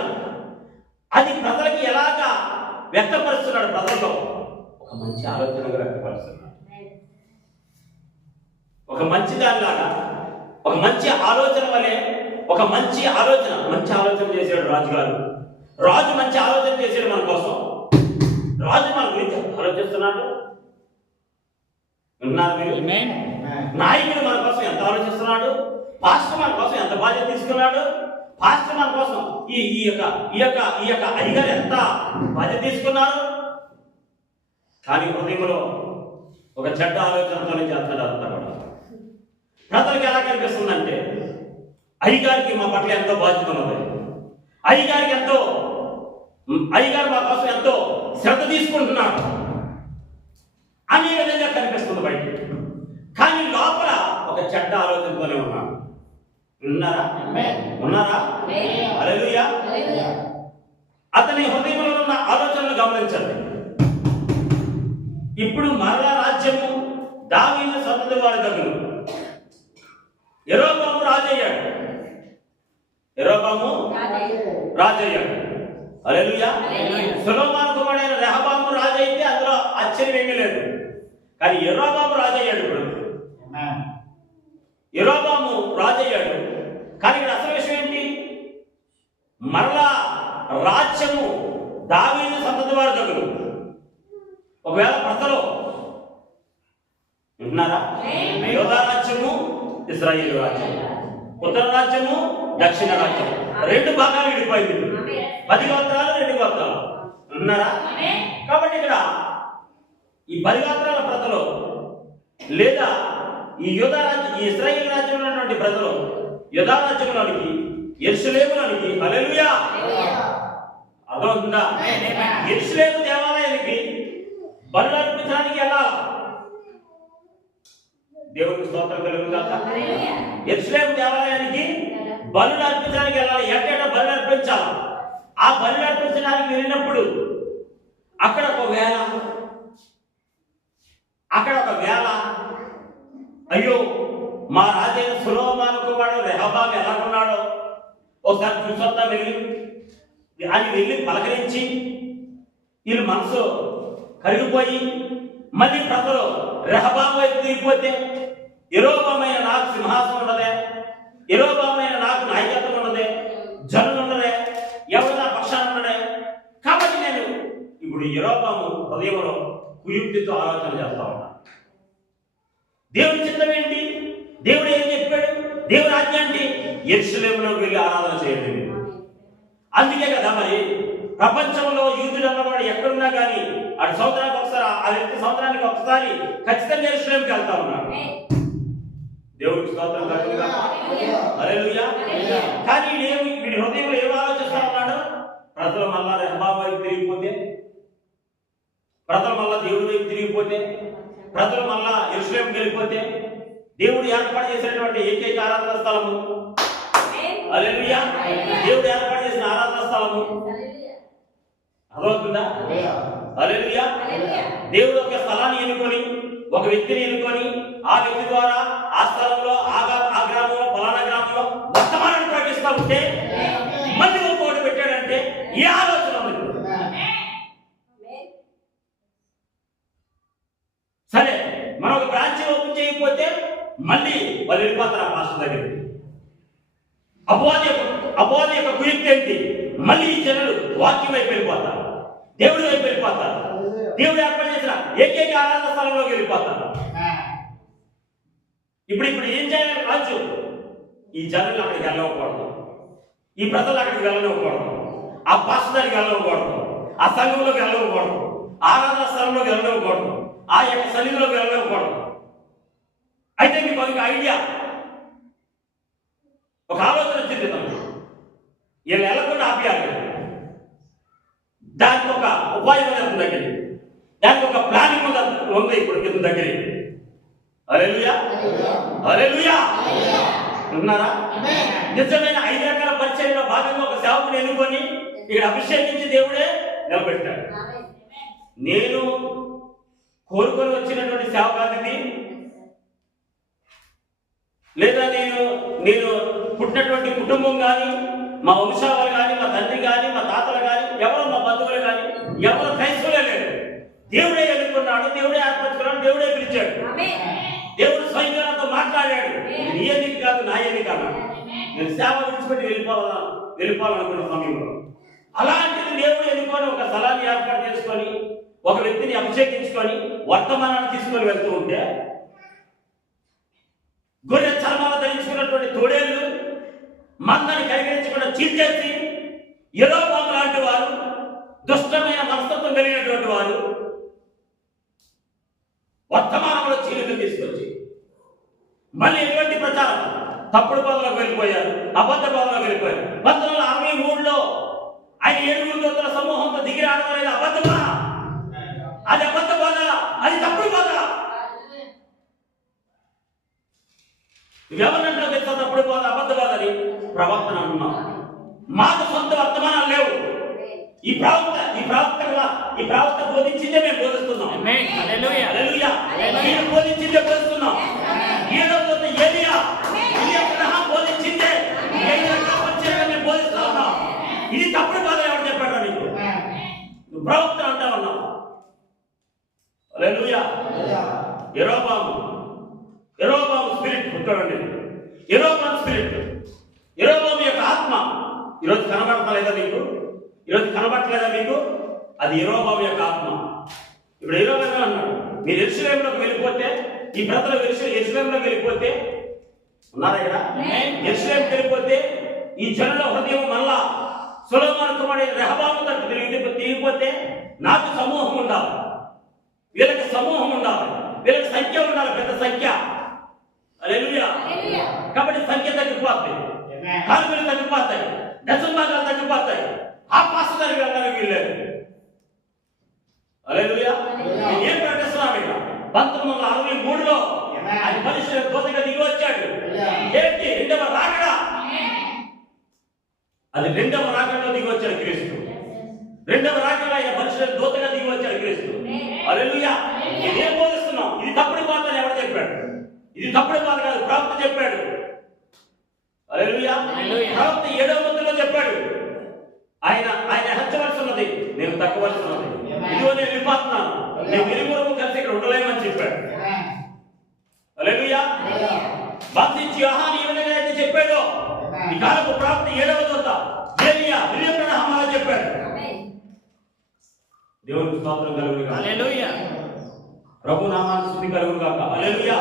అది ప్రజలకి ఎలాగా వ్యక్తపరుస్తున్నాడు? ప్రజల్లో ఒక మంచి ఆలోచనగా వ్యక్తపరుస్తున్నాడు. ఒక మంచి దానిలాగా, ఒక మంచి ఆలోచన వలె, ఒక మంచి ఆలోచన చేశాడు రాజుగారు. రాజు మంచి ఆలోచన చేశాడు మన కోసం. రాజు మన గురించి ఆలోచిస్తున్నాడు. విన్నారు మీరు? నాయకుడు మన కోసం ఎంత ఆలోచిస్తున్నాడు. పాస్టర్ మన కోసం ఎంత బాధ్యత తీసుకున్నాడు. పాస్టర్ మన కోసం ఈ యొక్క అయ్యగారు ఎంత బాధ్యత తీసుకున్నారు. కానీ హృదయంలో ఒక చెడ్డ ఆలోచనతోనే చేస్తాడు అంతా కూడా. ప్రజలకు ఎలా కనిపిస్తుందంటే అయ్యగారికి మా పట్ల ఎంతో బాధ్యత ఉన్నది, అయ్యగారు మా కోసం ఎంతో శ్రద్ధ తీసుకుంటున్నాడు అనే విధంగా కనిపిస్తుంది బయట. కానీ లోపల ఒక చెడ్డ ఆలోచనతోనే ఉన్నాడు. ఉన్నారా? హల్లెలూయా. అతని హృదయంలో ఉన్న ఆలోచనలు గమనించండి. ఇప్పుడు మరలా రాజ్యము దావీదు సంతతి వారి దగ్గర. యెరోబాము రాజయ్యాడు. హల్లెలూయా. సొలొమోను కుమారుడైన రెహబాము రాజు అయితే అందులో ఆశ్చర్యం ఏమీ లేదు. కానీ యెరోబాము రాజయ్యాడు. ఇప్పుడు యెరోబాము రాజయ్యాడు. కానీ ఇక్కడ అసలు విషయం ఏంటి? మరలా రాజ్యము దావీదు సంతతి వారి దగ్గర. ఒకవేళ ప్రజలు వింటున్నారా? యోధా రాజ్యము, ఇశ్రాయేలు రాజ్యం, ఉత్తర రాజ్యము, దక్షిణ రాజ్యం, 2 భాగాలు విడిపోయింది. 10 గోత్రాలు, 2 గోత్రాలు. వింటున్నారా? కాబట్టి ఇక్కడ ఈ 10 గోత్రాల ప్రజలు లేదా ఈ యోధా రాజ్యం, ఈ ఇశ్రాయేలు రాజ్యంలో ఉన్నటువంటి ప్రజలు యోధా రాజ్యంలోనికి, యెరూషలేములోనికి హల్లెలూయా అర్థమవుతుందా? యెరూషలేము దేవాలయానికి బలులు అర్పించడానికి వెళ్ళాలి. దేవునికి స్తోత్రం కలుగుగాక. యెరూషలేము దేవాలయానికి బలులు అర్పించడానికి వెళ్ళాలి. ఎక్కడ బలులు అర్పించాలి? ఆ బలులు అర్పించడానికి వెళ్ళినప్పుడు అక్కడ ఒక వేళ అయ్యో మా రాజైన సొలొమోను కుమారుడు రెహబాము ఎలా ఉన్నాడో ఒకసారి చూసొద్దాం అని వెళ్ళి పలకరించి వీళ్ళు మనసు కరిగిపోయి మళ్ళీ ప్రజలు రెహబాము వైపు తిరిగిపోతే యెరోబామైన నాకు సింహాసనం ఉండదే, యెరోబామైన నాకు నాయకత్వం ఉండదే, జనులు ఉండదే, ఎవరు నా పక్షాన ఉండడే. కాబట్టి నేను ఇప్పుడు యెరోబాము హృదయంలో కుయుక్తితో ఆలోచన చేస్తా ఉన్నా. దేవుడి చిత్తం ఏంటి? దేవుడు ఏం చెప్పాడు? దేవుడి ఆజ్ఞ ఏంటి? యెరూషలేములోకి వెళ్ళి ఆరాధన చేయండి. అందుకే కదా మరి ప్రపంచంలో యూదులు అన్నవాడు ఎక్కడున్నా కానీ అటు సంవత్సరానికి ఒకసారి ఆ వ్యక్తి సంవత్సరానికి ఒకసారి ఖచ్చితంగా యెరూషలేముకి వెళ్తా ఉన్నాడు. దేవుడికి స్తోత్రం కలుగుగాక. హల్లెలూయా. కానీ వీడి హృదయంలో ఏం ఆలోచిస్తా ఉన్నాడు? ప్రజలు మళ్ళా రెహబాము వైపు తిరిగిపోతే, ప్రజలు మళ్ళా దేవుడి వైపు తిరిగిపోతే, ప్రజలు మళ్ళా యెరూషలేముకి వెళ్ళిపోతే దేవుడు ఏర్పాటు చేసినటువంటి ఏకైక ఆరాధన స్థలము, హల్లెలూయా, దేవుడు ఏర్పాటు చేసిన ఆరాధన స్థలము అర్థమవుతుందా? హల్లెలూయా. దేవుడు ఒక స్థలాన్ని ఎన్నుకొని ఒక వ్యక్తిని ఎన్నుకొని ఆ వ్యక్తి ద్వారా ఆ స్థలంలో ఆ గ్రామంలో ఫలానా గ్రామంలో వర్తమానాన్ని ప్రకటిస్తూ ఉంటే మళ్ళీ ఇంకోటి పెట్టాడంటే ఏ ఆలోచన ఉంది? సరే మనం ఒక బ్రాంచ్ ఓపెన్ చేయకపోతే మళ్ళీ వాళ్ళు వెళ్ళిపోతారు ఆ పాస్టర్ దగ్గరికి. అపవాది యొక్క కుయుక్తి ఏంటి? మళ్ళీ ఈ జనులు వాక్యం వైపు వెళ్ళిపోతారు, దేవుడి వైపు వెళ్ళిపోతారు, దేవుడు ఏర్పాటు చేసిన ఏకైక ఆరాధన స్థలంలోకి వెళ్ళిపోతారు. ఇప్పుడు ఏం చేయాలి రాజు? ఈ జనులు అక్కడికి వెళ్ళకూడదు, ఈ ప్రజలు అక్కడికి వెళ్ళకూడదు, ఆ పాస్టర్ దగ్గరికి వెళ్ళకూడదు, ఆ సంఘంలోకి వెళ్ళకూడదు, ఆరాధన స్థలంలోకి వెళ్ళకూడదు, ఆ యొక్క సన్నిధిలోకి వెళ్ళకూడదు. అయితే మీకు ఒక ఐడియా, ఒక ఆలోచన వచ్చింది. వీళ్ళు వెళ్ళకుండా ఆపేయాలి. దానికి ఒక ఉపాయం దగ్గర, దానికి ఒక ప్లానింగ్ ఉంది ఇప్పుడు కింద దగ్గర. హల్లెలూయా, హల్లెలూయా. ఉన్నారా? నిజమైన 5 రకాల పరిచయంలో భాగంగా ఒక సేవకుని ఎన్నుకొని ఇక్కడ అభిషేకించి దేవుడే నిలబెట్టాడు. నేను కోరుకొని వచ్చినటువంటి సేవ కాదు ఇది, లేదా నేను పుట్టినటువంటి కుటుంబం కానీ, మా వంశావళి కానీ, మా తండ్రి కానీ, మా తాతలు కానీ, ఎవరు మా బంధువులు కానీ, ఎవరు క్రైస్తవులే లేడు. దేవుడే ఎన్నుకున్నాడు, దేవుడే ఏర్పరచుకున్నాడు, దేవుడే పిలిచాడు. దేవుడు స్వయంగా నాతో మాట్లాడాడు. నీ ఎన్నిక కాదు, నా ఎన్నిక అన్నాడు. నేను సేవ విడిచిపెట్టి వెళ్ళిపోవాలనుకున్న సమయంలో అలాంటిది దేవుడు ఎన్నుకొని ఒక స్థలాన్ని ఏర్పాటు చేసుకొని ఒక వ్యక్తిని అభిషేకించుకొని వర్తమానాన్ని తీసుకొని వెళ్తూ ఉంటే గొర్రె చర్మాలు ధరించుకున్నటువంటి తోడేళ్లు మందని కరిగించకుండా చీల్చేసి యెరోబాము లాంటి వారు, దుష్టమైన మనస్తత్వం కలిగినటువంటి వారు వర్తమానంలో చీలికలు తీసుకొచ్చి మళ్ళీ ఎటువంటి ప్రచారం, తప్పుడు బోధలకు వెళ్ళిపోయారు, అబద్ధ బోధలకు వెళ్ళిపోయారు. 1963లో ఆయన 7 దూతల సమూహంతో దిగి రావడం అనేది అబద్ధమా? అది అబద్ధ బోధ, అది తప్పుడు బోధ. ఎవరినంటే తెలుసా తప్పుడు బోధ, అబద్ధ బోధ అని? ప్రవక్తన అంటున్నాం. మాకు సొంత వర్తమానాలు లేవు. ఈ ప్రవక్త బోధించిందే మేము బోధిస్తున్నాం. హల్లెలూయా. ఈయన బోధించిందే బోధిస్తున్నాం. ఈయన ఏలియా అబ్రహాం బోధించిందే మేము బోధిస్తా ఉన్నాం. ఇది తప్పుడు బాధ ఎవరు చెప్పాడు నీకు? నువ్వు ప్రవక్త అంటా ఉన్నావు. హల్లెలూయా. యెరోబాము స్పిరిట్ చూడండి. యెరోబాము స్పిరిట్, యెరోబాము యొక్క ఆత్మ ఈరోజు కనబడతలేదా మీకు? అది యెరోబాము యొక్క ఆత్మ. ఇప్పుడు యెరోబాము అన్నాడు, మీరు యెరూషలేములోకి వెళ్ళిపోతే, ఈ ప్రజలు యెరూషలేములోకి వెళ్ళిపోతే, ఉన్నారా ఇక్కడ? యెరూషలేముకి వెళ్ళిపోతే ఈ జనుల హృదయం మళ్ళా సొలొమోను కుమారుడైన రెహబాము తట్టు తిరిగిపోతే నాకు సమూహం ఉండాలి, వీళ్ళకి సమూహం ఉండాలి, వీళ్ళకి సంఖ్య ఉండాలి, పెద్ద సంఖ్య. హల్లెలూయా. కాబట్టి సంఖ్య తగ్గిపోతాయి, కానుకలు తగ్గిపోతాయి, దశంభాగాలు తగ్గిపోతాయి, ఆ పాస్టర్ దగ్గరికి వెళ్ళడానికి వీల్లేదు. హల్లెలూయా. నేను ఏం ప్రకటిస్తున్నాను ఇక్కడ? 1963లో ఆయన మనుషుల దూతగా దిగి వచ్చాడు. ఏంటి? రెండవ రాకడా. అది రెండవ రాకడలో దిగి వచ్చాడు క్రీస్తు. రెండవ రాకడ ఆయన మనుషుల దూతగా దిగి వచ్చాడు క్రీస్తు. హల్లెలూయా. ఇదేం బోధిస్తున్నాం? ఇది తప్పుడు బాధ అని ఎవరు చెప్పాడు? ఇది తప్పుడు బాధ కాదు, ప్రవక్త చెప్పాడు. హల్లెలూయా. ప్రవక్త 7వ వంతులో చెప్పాడు, ఆయన హెచ్చవలసి ఉన్నది, నేను తగ్గవలసి ఉన్నది. ఇదిగో నేను వెళ్ళిపోతున్నాను, నేను ఇరువురు కలిసి ఇక్కడ ఉండలేమని చెప్పాడు. హల్లెలూయా. బాప్తిచ్చి యోహాను ఏ విధంగా అయితే చెప్పాడో ఈ కాలపు ప్రవక్త 7వ దూత ఏలియా విలియం బ్రహ్మ అలా చెప్పాడు. దేవునికి స్తోత్రం కలుగును గాక. హల్లెలూయా. ప్రభు నామానికి స్తుతి కలుగును గాక. హల్లెలూయా.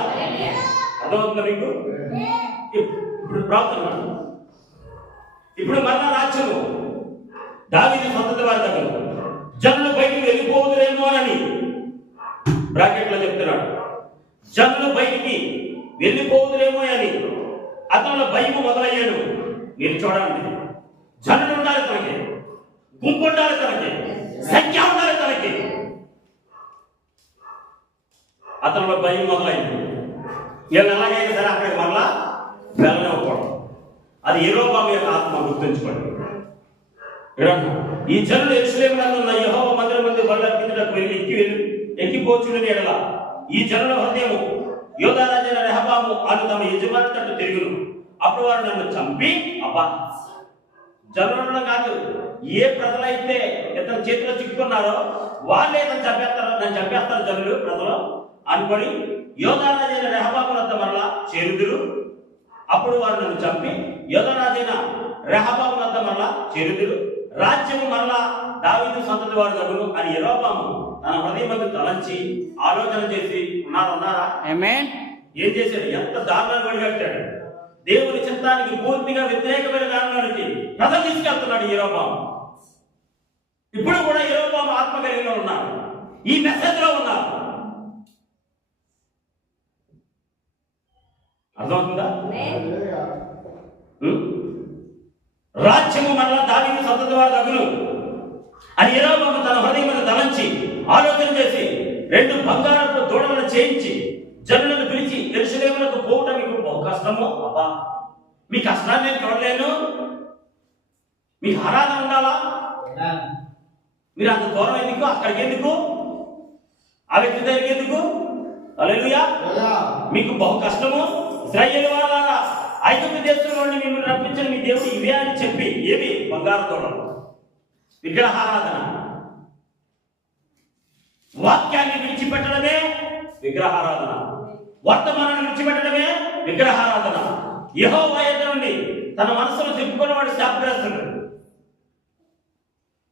అర్థమవుతుందా మీకు? ఇప్పుడు ప్రార్థన. ఇప్పుడు మరలా రాజ్యము దావీదు సంతతి వారి దగ్గర జనులు బయటికి వెళ్ళిపోదురేమోనని బ్రాకెట్లో చెప్తున్నాడు. జనులు బయటికి వెళ్ళిపోదురేమో అని అతనిలో భయం మొదలయ్యాడు. మీరు చూడండి, జనులు ఉండాలి తనకి, గుంపు ఉండాలి తనకి, సంఖ్య ఉండాలి తనకి. అతనిలో భయం మొదలైంది. వీళ్ళని ఎలాగైనా సరే అక్కడికి మరలా వెళ్ళనివ్వకూడదు. అది యెరొబాము యొక్క ఆత్మ, గుర్తుంచుకోండి. ఈ జనులు యెరూషలేములో ఉన్న యెహోవా మందిరం ముందు బలులు అర్పించుటకు ఎక్కిపోచుడని ఎడల ఈ జనుల హృదయము యోధా రాజైన రెహబాము అను తమ యజమాని తట్టు తిరుగును. అప్పుడు వారు నన్ను చంపి, అబ్బా జనులను కాదు, ఏ ప్రజలైతే ఇతని చేతిలో చిక్కుకున్నారో వాళ్ళే నన్ను చంపేస్తారు జనులు ప్రజలు అనుకొని యోధా రాజైన రెహబాము వద్ద మరలా చేరుదురు. అప్పుడు వారు నన్ను చంపి యోధా రాజైన రెహబాము వద్ద మరలా చేరుదురు. రాజ్యము మరలా దావీదు సంతతి వారి దగ్గర అని యెరొబాము తన హృదయమందు తలంచి ఆలోచన చేసి ఉన్నారా? ఆమేన్. ఏం చేశాడు? ఎంత దారుణాన్ని వడిగట్టాడు. దేవుని చిత్తానికి పూర్తిగా వ్యతిరేకమైన దారుణానికి ప్రజలు తీసుకెళ్తున్నాడు యెరొబాము. ఇప్పుడు కూడా యెరొబాము ఆత్మ కలిగిన ఉన్నాడు, ఈ మెసేజ్ లో ఉన్నారు. అర్థమవుతుందా? రాజ్యము మరలా దావీదు సంతతి వారి దగ్గర అని యెరొబాము తన హృదయం మీద తలంచి ఆలోచన చేసి 2 బంగారపు దూడలను చేయించి జనులను పిలిచి యెరూషలేమునకు పోవుట మీకు బహు కష్టము. అబ్బా మీ కష్టాన్ని నేను చూడలేను, మీకు ఆరాధన ఉండాలా? మీరు అంత దూరం ఎందుకు? అక్కడికి ఎందుకు? ఆ వ్యక్తి దగ్గరికి ఎందుకు? హల్లెలూయా. మీకు బహు కష్టము. ఇశ్రాయేలు వారలారా, ఐగుప్తు దేశంలో నుండి మిమ్మల్ని రప్పించిన మీ దేవుడు ఇవే అని చెప్పి, ఏవి? బంగారు దూడలు, విగ్రహారాధన. వాక్యాన్ని విడిచిపెట్టడమే విగ్రహారాధన, వర్తమానాన్ని విడిచిపెట్టడమే విగ్రహారాధన. యెహోవా యొద్ద నుండి తన మనసును తిప్పుకున్నవాడు శాపగ్రస్తుడు.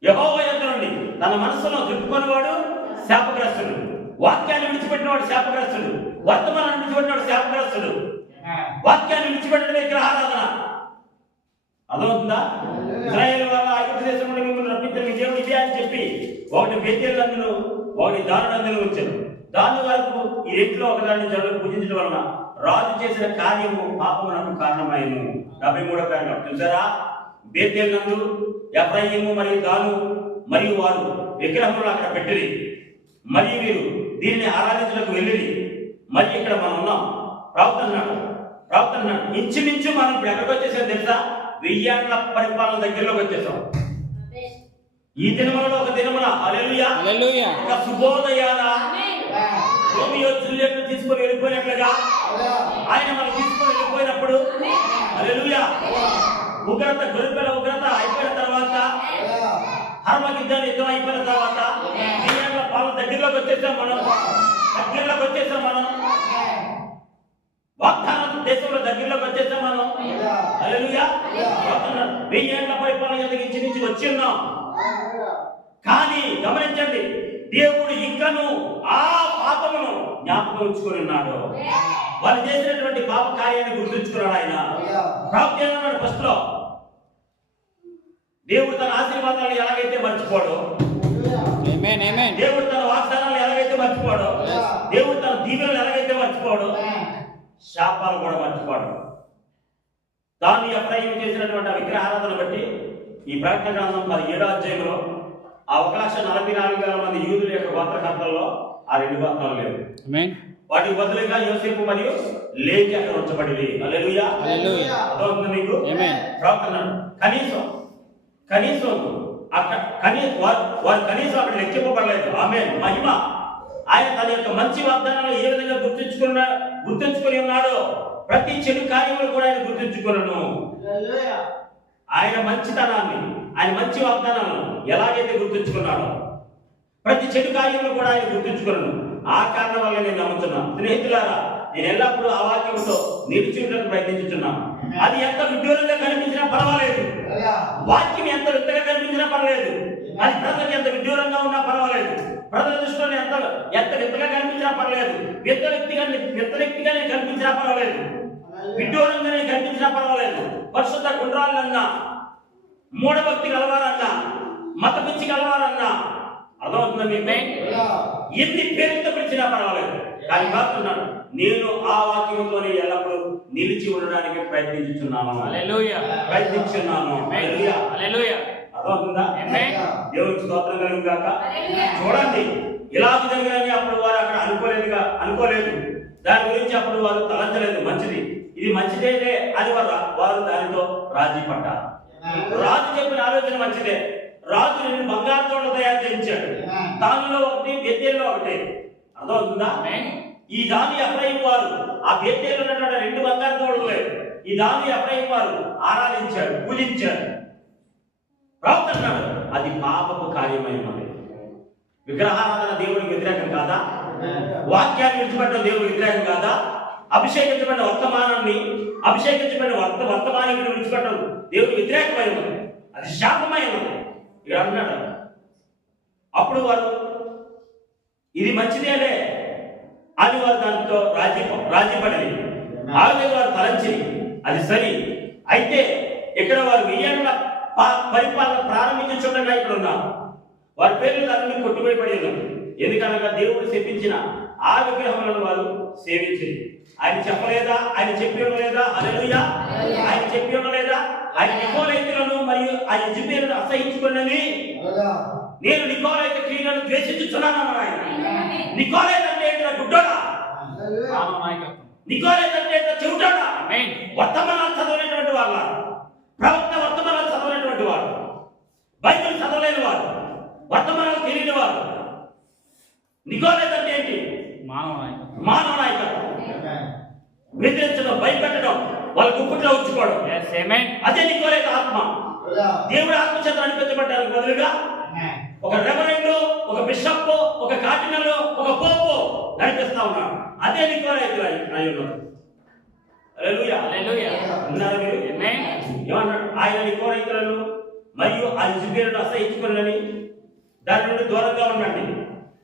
యెహోవా యొద్ద నుండి తన మనసును తిప్పుకున్నవాడు శాపగ్రస్తుడు. వాక్యాన్ని విడిచిపెట్టినవాడు శాపగ్రస్తుడు, వర్తమానాన్ని విడిచిపెట్టినవాడు శాపగ్రస్తుడు. వాక్యాన్ని విడిచిపెట్టడమే విగ్రహారాధన. అర్థమవుతుందా? ఇశ్రాయేలు వారు ఐగుప్తు దేశం నుండి మిమ్మల్ని రప్పించిన మీ దేవుడు ఇదే అని చెప్పి ఒకటి బేతేలునందును ఒకటి దానునందును ఉంచారు. దాని వరకు ఈ రెంటిలో ఒకదాన్ని జనులు పూజించడం వలన రాజు చేసిన కార్యము పాపమునకు కారణమైను. 73వ కారణం చూసారా? బేతేలునందు ఎఫ్రాయిము మరియు దాను మరియు వారు విగ్రహములు అక్కడ పెట్టిరి, మరియు మీరు దీనిని ఆరాధించడానికి వెళ్ళిరి. మరి ఇక్కడ మనం ఉన్నాం. ప్రవక్త ఇంచుమించు మనం ఇప్పుడు ఎక్కడికి వచ్చేసాం తెలుసా? 1000 ఏళ్ల పరిపాలన దగ్గరలోకి వచ్చేసాం. ఈ దినములలో ఒక దినమున హల్లెలూయా, హల్లెలూయా, ఒక శుభోదయాన రోమియో జూలియట్ తీసుకొని వెళ్ళిపోయినట్లుగా ఆయన మనం తీసుకొని వెళ్ళిపోయినప్పుడు హల్లెలూయా, ఉగ్రత గొర్రెల ఉగ్రత అయిపోయిన తర్వాత, హర్మగిద్దన్ యుద్ధం అయిపోయిన తర్వాత 1000 ఏళ్ల పాలన దగ్గరలోకి వచ్చేసాం మనం. వాగ్దాన దేశంలో దగ్గరలోకి వచ్చేసాం మనం. హల్లెలూయా. 1000 ఏళ్ల పరిపాలన ఎదిగించి నుంచి వచ్చి ఉన్నాం. కానీ గమనించండి, దేవుడు ఇంకను ఆ పాపమును జ్ఞాపకం ఉంచుకొని ఉన్నాడు. వాళ్ళు చేసినటువంటి పాప కార్యాన్ని గుర్తుంచుకున్నాడు ఆయన. ప్రవక్త ఏమన్నాడు ఫస్ట్ లో? దేవుడు తన ఆశీర్వాదాలను ఎలాగైతే మర్చిపోడు, ఆమేన్, ఆమేన్. దేవుడు తన వాగ్దానాలను ఎలాగైతే మర్చిపోడు, దేవుడు తన దీవెనలు ఎలాగైతే మర్చిపోడు, శాపాలు కూడా మర్చిపోడు. దాన్ని ఎఫ్రాయిము చేసినటువంటి విగ్రహారాధన బట్టి ఈ ప్రకటన గ్రంథం 17వ అధ్యాయంలో ఆ 1,44,000 మంది యూదుల యొక్క గోత్రకర్తల్లో ఆ 2 గోత్రాలు లేవు. Amen. వాటికి బదులుగా యోసేపు మరియు లేవి అక్కడ ఉంచబడింది. హల్లెలూయా. Hallelujah. అర్థమవుతుంది మీకు? Amen. ప్రవక్తలు కనీసం వారు కనీసం అక్కడ లెక్కింపబడలేదు. ఆమేన్. మహిమ. ఆయన తన యొక్క మంచి వాగ్దానాలు ఏ విధంగా గుర్తుంచుకొని ఉన్నాడో ప్రతి చెడు కార్యములు కూడా ఆయన గుర్తుంచుకున్నాను. ఆయన మంచితనాన్ని, ఆయన మంచి వాగ్దానాలను ఎలాగైతే గుర్తుంచుకున్నాడో ప్రతి చెడు కార్యములు కూడా ఆయన గుర్తుంచుకున్నాను. ఆ కారణం వల్ల నేను నమ్ముతున్నాను. స్నేహితులారా, నేను ఎల్లప్పుడూ ఆ వాక్యంతో నిలిచిఉండడానికి ప్రయత్నించుతున్నాను. అది ఎంత విడ్డూరంగా కనిపించినా పర్వాలేదు, వాక్యం ఎంత విత్తగా కనిపించినా పర్వాలేదు, అది ప్రజలకు ఎంత విడ్డూరంగా ఉన్నా పర్వాలేదు, ప్రజల దృష్టిలో ఎంత విత్తగా కనిపించినా పర్వాలేదు, వ్యక్తిగానే కనిపించినా పర్వాలేదు, విడ్డూరంగానే కనిపించినా పర్వాలేదు, పరిశుద్ధ గుండ్రాలన్నా, మూఢభక్తి గలవారన్నా, మత పిచ్చి గలవారన్నా, అర్థమవుతుందా మీకు? ఎన్ని పేరుతో పిలిచినా పర్వాలేదు, కానీ కాస్తున్నాను నేను ఆ వాక్యంతోనే ఎల్లప్పుడూ నిలిచి ఉండడానికి ప్రయత్నించున్నాను. అర్థమవుతుందా? దేవునికి స్తోత్రం కలుగు గాక. చూడండి, ఇలా జరిగినని అప్పుడు వారు అక్కడ అనుకోలేదు, దాని గురించి అప్పుడు వారు తలంచలేదు. మంచిది, ఇది మంచిదేనే అని వారు దానితో రాజీ పడ్డారు. రాజు చెప్పిన ఆలోచన మంచిదే. రాజు 2 బంగారు తోటలు తయారు చేయించాడు. దానిలో ఒకటి, బేతేల్లో ఒకటి. అర్థమవుతుందా? ఈ దాని ఎఫ్రాయిం వారు ఆ బేతేల్లో ఉన్నటువంటి 2 బంగారు తోటలు లేవు. ఈ దాని ఎఫ్రాయిం వారు ఆరాధించాడు, పూజించాడు. ప్రవక్త అన్నాడు, అది పాపపు కార్యమైనది. విగ్రహారాధన దేవుడికి వ్యతిరేకం కాదా? వాక్యాన్ని విడిచిపెట్టడం దేవుడికి వ్యతిరేకం కాదా? అభిషేకించబడిన అభిషేకించబడిన వర్తమానికుడు విడిచిపెట్టడం దేవుడికి వ్యతిరేకమైనది, అది శాపమైనది. ఇక్కడ అన్నాడు. అప్పుడు వారు ఇది మంచిదేలే అని వారు దానితో రాజీపడి ఆవిడ వారు తలంచి అది సరి. అయితే ఇక్కడ వారు 1000 ఏళ్ల పరిపాలన ప్రారంభించుండగా ఇక్కడ ఉన్నారు. వారి పేర్లు దానిని కొట్టుబడి ఉన్నారు. ఎందుకనగా దేవుడు శపించిన ఆ విగ్రహములను వారు సేవించి ఆయన చెప్పలేదా? ఆయన చెప్పి ఉండలేదా? హల్లెలూయా. ఆయన చెప్పి ఉండలేదా? ఆయన నికోలైతులను మరియు ఆ యెజబెలును అసహించుకున్నని నేను నికోలైతు క్రియలను ద్వేషించుచున్నాను అన్నాడు ఆయన. నికోలైతు అంటే ఏంటి? గుడ్డోడా? నికోలైతు అంటే చెవుటోడా? వర్తమానాలు చదవలేటువంటి వాళ్ళ, ప్రవక్త వర్తమానాలు చదవలేటువంటి వాడు, బైబిల్ చదవలేని వాడు, వర్తమానాలు తెలియని వాడు. నికోలైతు అంటే ఏంటి? మానవ నాయకత్వం. వ్యతిరేకించడం, భయపెట్టడం, వాళ్ళ గుప్పుట్లో ఉంచుకోవడం, అదే నికోలైతు ఆత్మ. దేవుడు ఆత్మచేత నడిపించబడ్డానికి బదులుగా ఒక రెవరెండ్, ఒక బిషప్, ఒక కార్డినల్, ఒక పోపు నడిపిస్తా ఉన్నాడు. అదే నికోలైతు అయి ఉన్నాడు. హల్లెలూయా. ఉన్నారా మీరు? ఏమన్నాడు? ఆయన నికోలైతులను మరియు ఆ యెజబెలును అసహించుకున్నని దాని నుండి దూరంగా ఉండండి.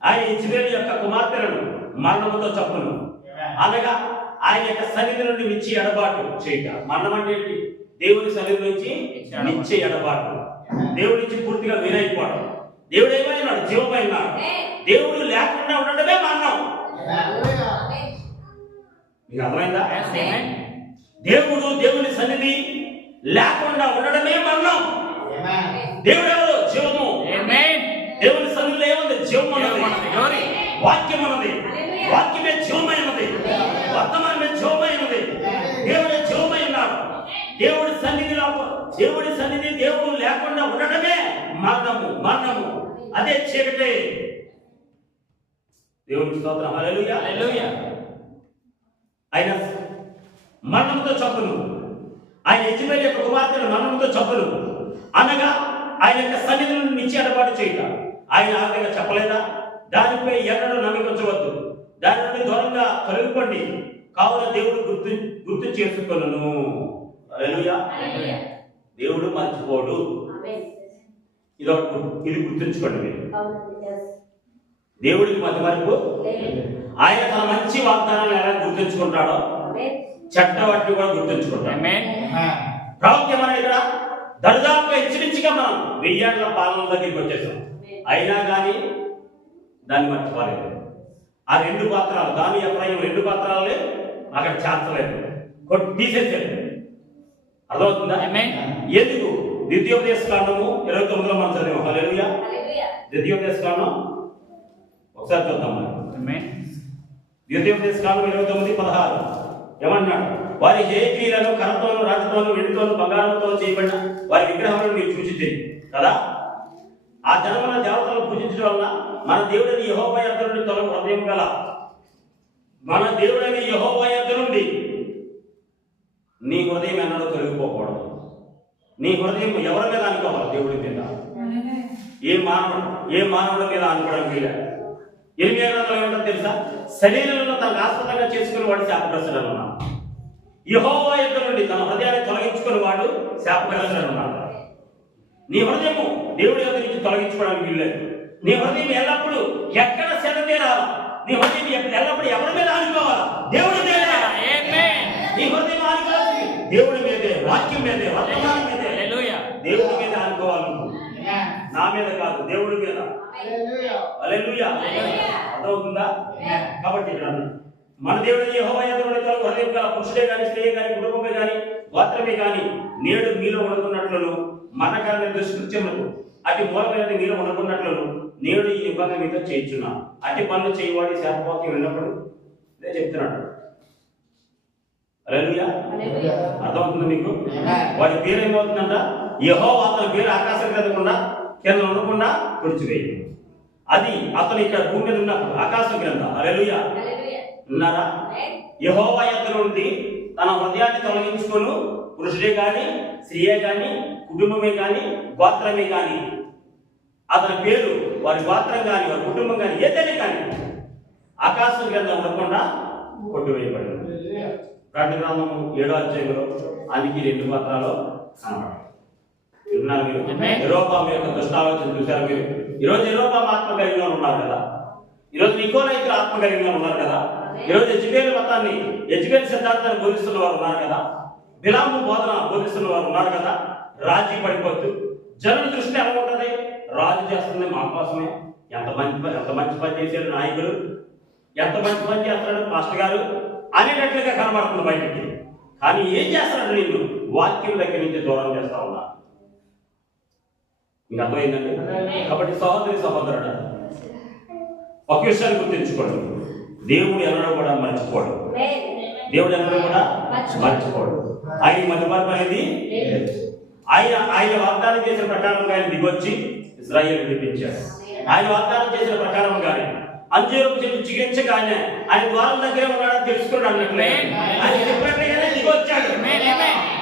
ఆయన యెజబెలు యొక్క కుమార్తెలను మరణముతో చంపును, అనగా ఆయన యొక్క సన్నిధి నుండి మిచ్చి ఎడబాటు చేయట. మరణం అంటే ఏంటి? దేవుని సన్నిధి నుంచి మిచ్చి ఎడబాటు, దేవుడి నుంచి పూర్తిగా వేరైపోవడం. దేవుడు ఏమైనాడు? జీవమైనాడు. దేవుడు లేకుండా ఉండడమే మరణం. మీకు అర్థమైందా? దేవుని సన్నిధి లేకుండా ఉండడమే మరణం. దేవుడు ఎవరు? జీవము. దేవుని సన్నిధిలో ఏముంది? జీవం ఉన్నది, వాక్యం ఉన్నది, వాక్యమే జీవమైనది, వర్తమానమే జీవమైనది. దేవుడే జీవమై ఉన్నాడు. దేవుడి సన్నిధి దేవుడు లేకుండా ఉండడమే మరణము. అదే చీకటి. దేవునికి స్తోత్రం. హల్లెలూయా. ఆయన మరణంతో చంపును, ఆయన యెజబెలు యొక్క కుమార్తెను మరణంతో చంపును, అనగా ఆయన యొక్క సన్నిధి నుండి నిచ్చి ఎడబాటు చేయట. ఆయన ఆ విధంగా చెప్పలేదా? దానిపై ఎన్నడూ నమ్మించవద్దు, దాని నుండి దూరంగా తొలగిపోండి, కావున దేవుడు గుర్తు చేసుకొనును. హల్లెలూయా. దేవుడు మర్చిపోడు. ఇది గుర్తుంచుకోండి మీరు. దేవుడికి మధ్య మరుపు. ఆయన తన మంచి వాగ్దానాలు ఎలా గుర్తుంచుకుంటాడో చెడ్డ వాటిని కూడా గుర్తుంచుకుంటాడు. ప్రవక్త మనం ఇక్కడ దరిదాపుగా హెచ్చరించగా మనం 1000 ఏళ్ల పాలన దగ్గరికి వచ్చేసాం. అయినా కానీ దాన్ని మర్చిపోలేదు. ఆ 2 పాత్రలు, దాని ఎఫ్రాయిం 2 పాత్రలే అక్కడ చేర్చలేదు, తీసేసాడు. అర్థమవుతుందా? ఎందుకు? ద్వితీయోపదేశ కాండము 29లో మనం చదివాం. హల్లెలూయా. హల్లెలూయా. ద్వితీయోపదేశ కాండం ఒకసారి చూద్దాం. ఆమేన్. ద్వితీయోపదేశ కాండం 29:16 ఏమన్నాడు? వారి జయక్రియలను కరతోను రాజతోను వెండితోను బంగారంతో చేయబడిన వారి విగ్రహాలను మీరు చూసి కదా. ఆ జనముల దేవతలను పూజించడం వలన మన దేవుడని యెహోవా యొద్ద నుండి తొలగు హృదయం గల మన దేవుడని యెహోవా యొద్ద నుండి నీ హృదయం ఎన్నడూ తొలగిపోకూడదు. నీ హృదయం ఎవరి మీద అనుకోవాలి? దేవుడి మీద. ఏ మానవుడి మీద అనుకోవడానికి వీలేదు. 8 గ్రంథాలు ఏమంటారు తెలుసా? శరీరంలో తనకు ఆస్పదంగా చేసుకుని వాడు శాపగ్రస్తుడు ఉన్నాడు. యెహోవా యొద్ద నుండి తన హృదయాన్ని తొలగించుకుని వాడు శాపగ్రస్తుడు ఉన్నాడు. నీ హృదయము దేవుడి యొద్ద నుంచి తొలగించుకోవడానికి వీల్లేదు. నీ హృదయం ఎల్లప్పుడూ ఎక్కడ సెలతీరాలా? నీ హృదయం ఎల్లప్పుడు ఎవరి మీద ఆనుకోవాలా? దేవుడి మీద. నీ హృదయం ఆనుకోవాల్సింది దేవుడి మీదే, వాక్యం మీదే, వర్తమానం మీదే. దేవుడి మీద ఆనుకోవాలి. నా మీద కాదు, దేవుడి మీద. హల్లెలూయా. అర్థమవుతుందా? కాబట్టి ఇక్కడ మన దేవుడు యెహోవా యొద్ద నుండి తొలగు హృదయం గల పురుషుడే కానీ స్త్రీయే కానీ కుటుంబమే కానీ గోత్రమే కానీ నేడు మీలో ఉండకున్నట్లును మరణకరమైన దుష్కృత్యములకు అతి మూలమైనది మీలో ఉండకున్నట్లును నేడు ఈ నిబంధన మీతో చేయించున్నాను. అట్టి పనులు చేయవాడి శాపవాక్యం విన్నప్పుడు ఇదే చెప్తున్నాడు. హల్లెలూయా. అర్థమవుతుంది మీకు? వాడి పేరు ఏమవుతుందంట? యెహోవా అతని పేరు ఆకాశం క్రిందకుండా కింద ఉండకుండా తుడిచివేయి. అది అతను ఇక్కడ భూమి మీద ఉన్నప్పుడు ఆకాశం క్రింద. హల్లెలూయా. ఉన్నారా? యెహోవా యొద్ద నుండి తన హృదయాన్ని తొలగించుకొని పురుషుడే కానీ స్త్రీయే కానీ కుటుంబమే కానీ గోత్రమే కానీ అతని పేరు వారి గోత్రం కానీ వారి కుటుంబం కానీ ఏదైనా కానీ ఆకాశం కింద ఉండకుండా కొట్టివేయబడింది. ప్రకటన గ్రంథము 7వ అధ్యాయంలో అందుకే 2 పత్రాలు కనబడతాయి. విన్నారు మీరు? యెరొబాము యొక్క దుష్టాలోచన చూశారు మీరు? ఈరోజు యెరొబాము ఆత్మ కలిగిన ఉన్నారు కదా. ఈరోజు నికోలైతులు ఆత్మ కలిగిన ఉన్నారు కదా. ఈరోజు యెజబెల్ మతాన్ని యెజబెల్ సిద్ధాంతాన్ని బోధిస్తున్న వారు ఉన్నారు కదా. బిలాము బోధన బోధిస్తున్న వారు ఉన్నారు కదా. రాజీ పడిపోతూ జనుల దృష్టి ఎలా ఉంటుంది? రాజు చేస్తుంది మా కోసమే. ఎంత మంచి పని చేశాడు నాయకుడు, ఎంత మంచి పని చేస్తున్నాడు మాస్టర్ గారు అనేటట్లుగా కనబడుతుంది బయటికి. కానీ ఏం చేస్తున్నాడు? నిన్ను వాక్యం దగ్గర నుంచి దూరం చేస్తా ఉన్నా. మీకు అర్థమైందండి? కాబట్టి సహోదరుడు ఒక విషయాన్ని గుర్తుంచుకోండి. దేవుడు ఎన్నడూ కూడా మర్చిపోడు. దేవుడు ఎన్నడూ కూడా మర్చిపోడు. ఆయన మధ్యమార్పు అనేది ఆయన వాగ్దానం చేసిన ప్రకారంగా ఆయన దిగొచ్చి ఇశ్రాయేలు విడిపించాడు. ఆయన వాగ్దానం చేసిన ప్రకారంగానే అంజూరపు చెట్టు చికిత్సగానే ఆయన ద్వారం దగ్గరే ఉన్నాడని తెలుసుకున్నాడు అన్నట్లే ఆయన చెప్పినట్లుగానే దిగొచ్చాడు.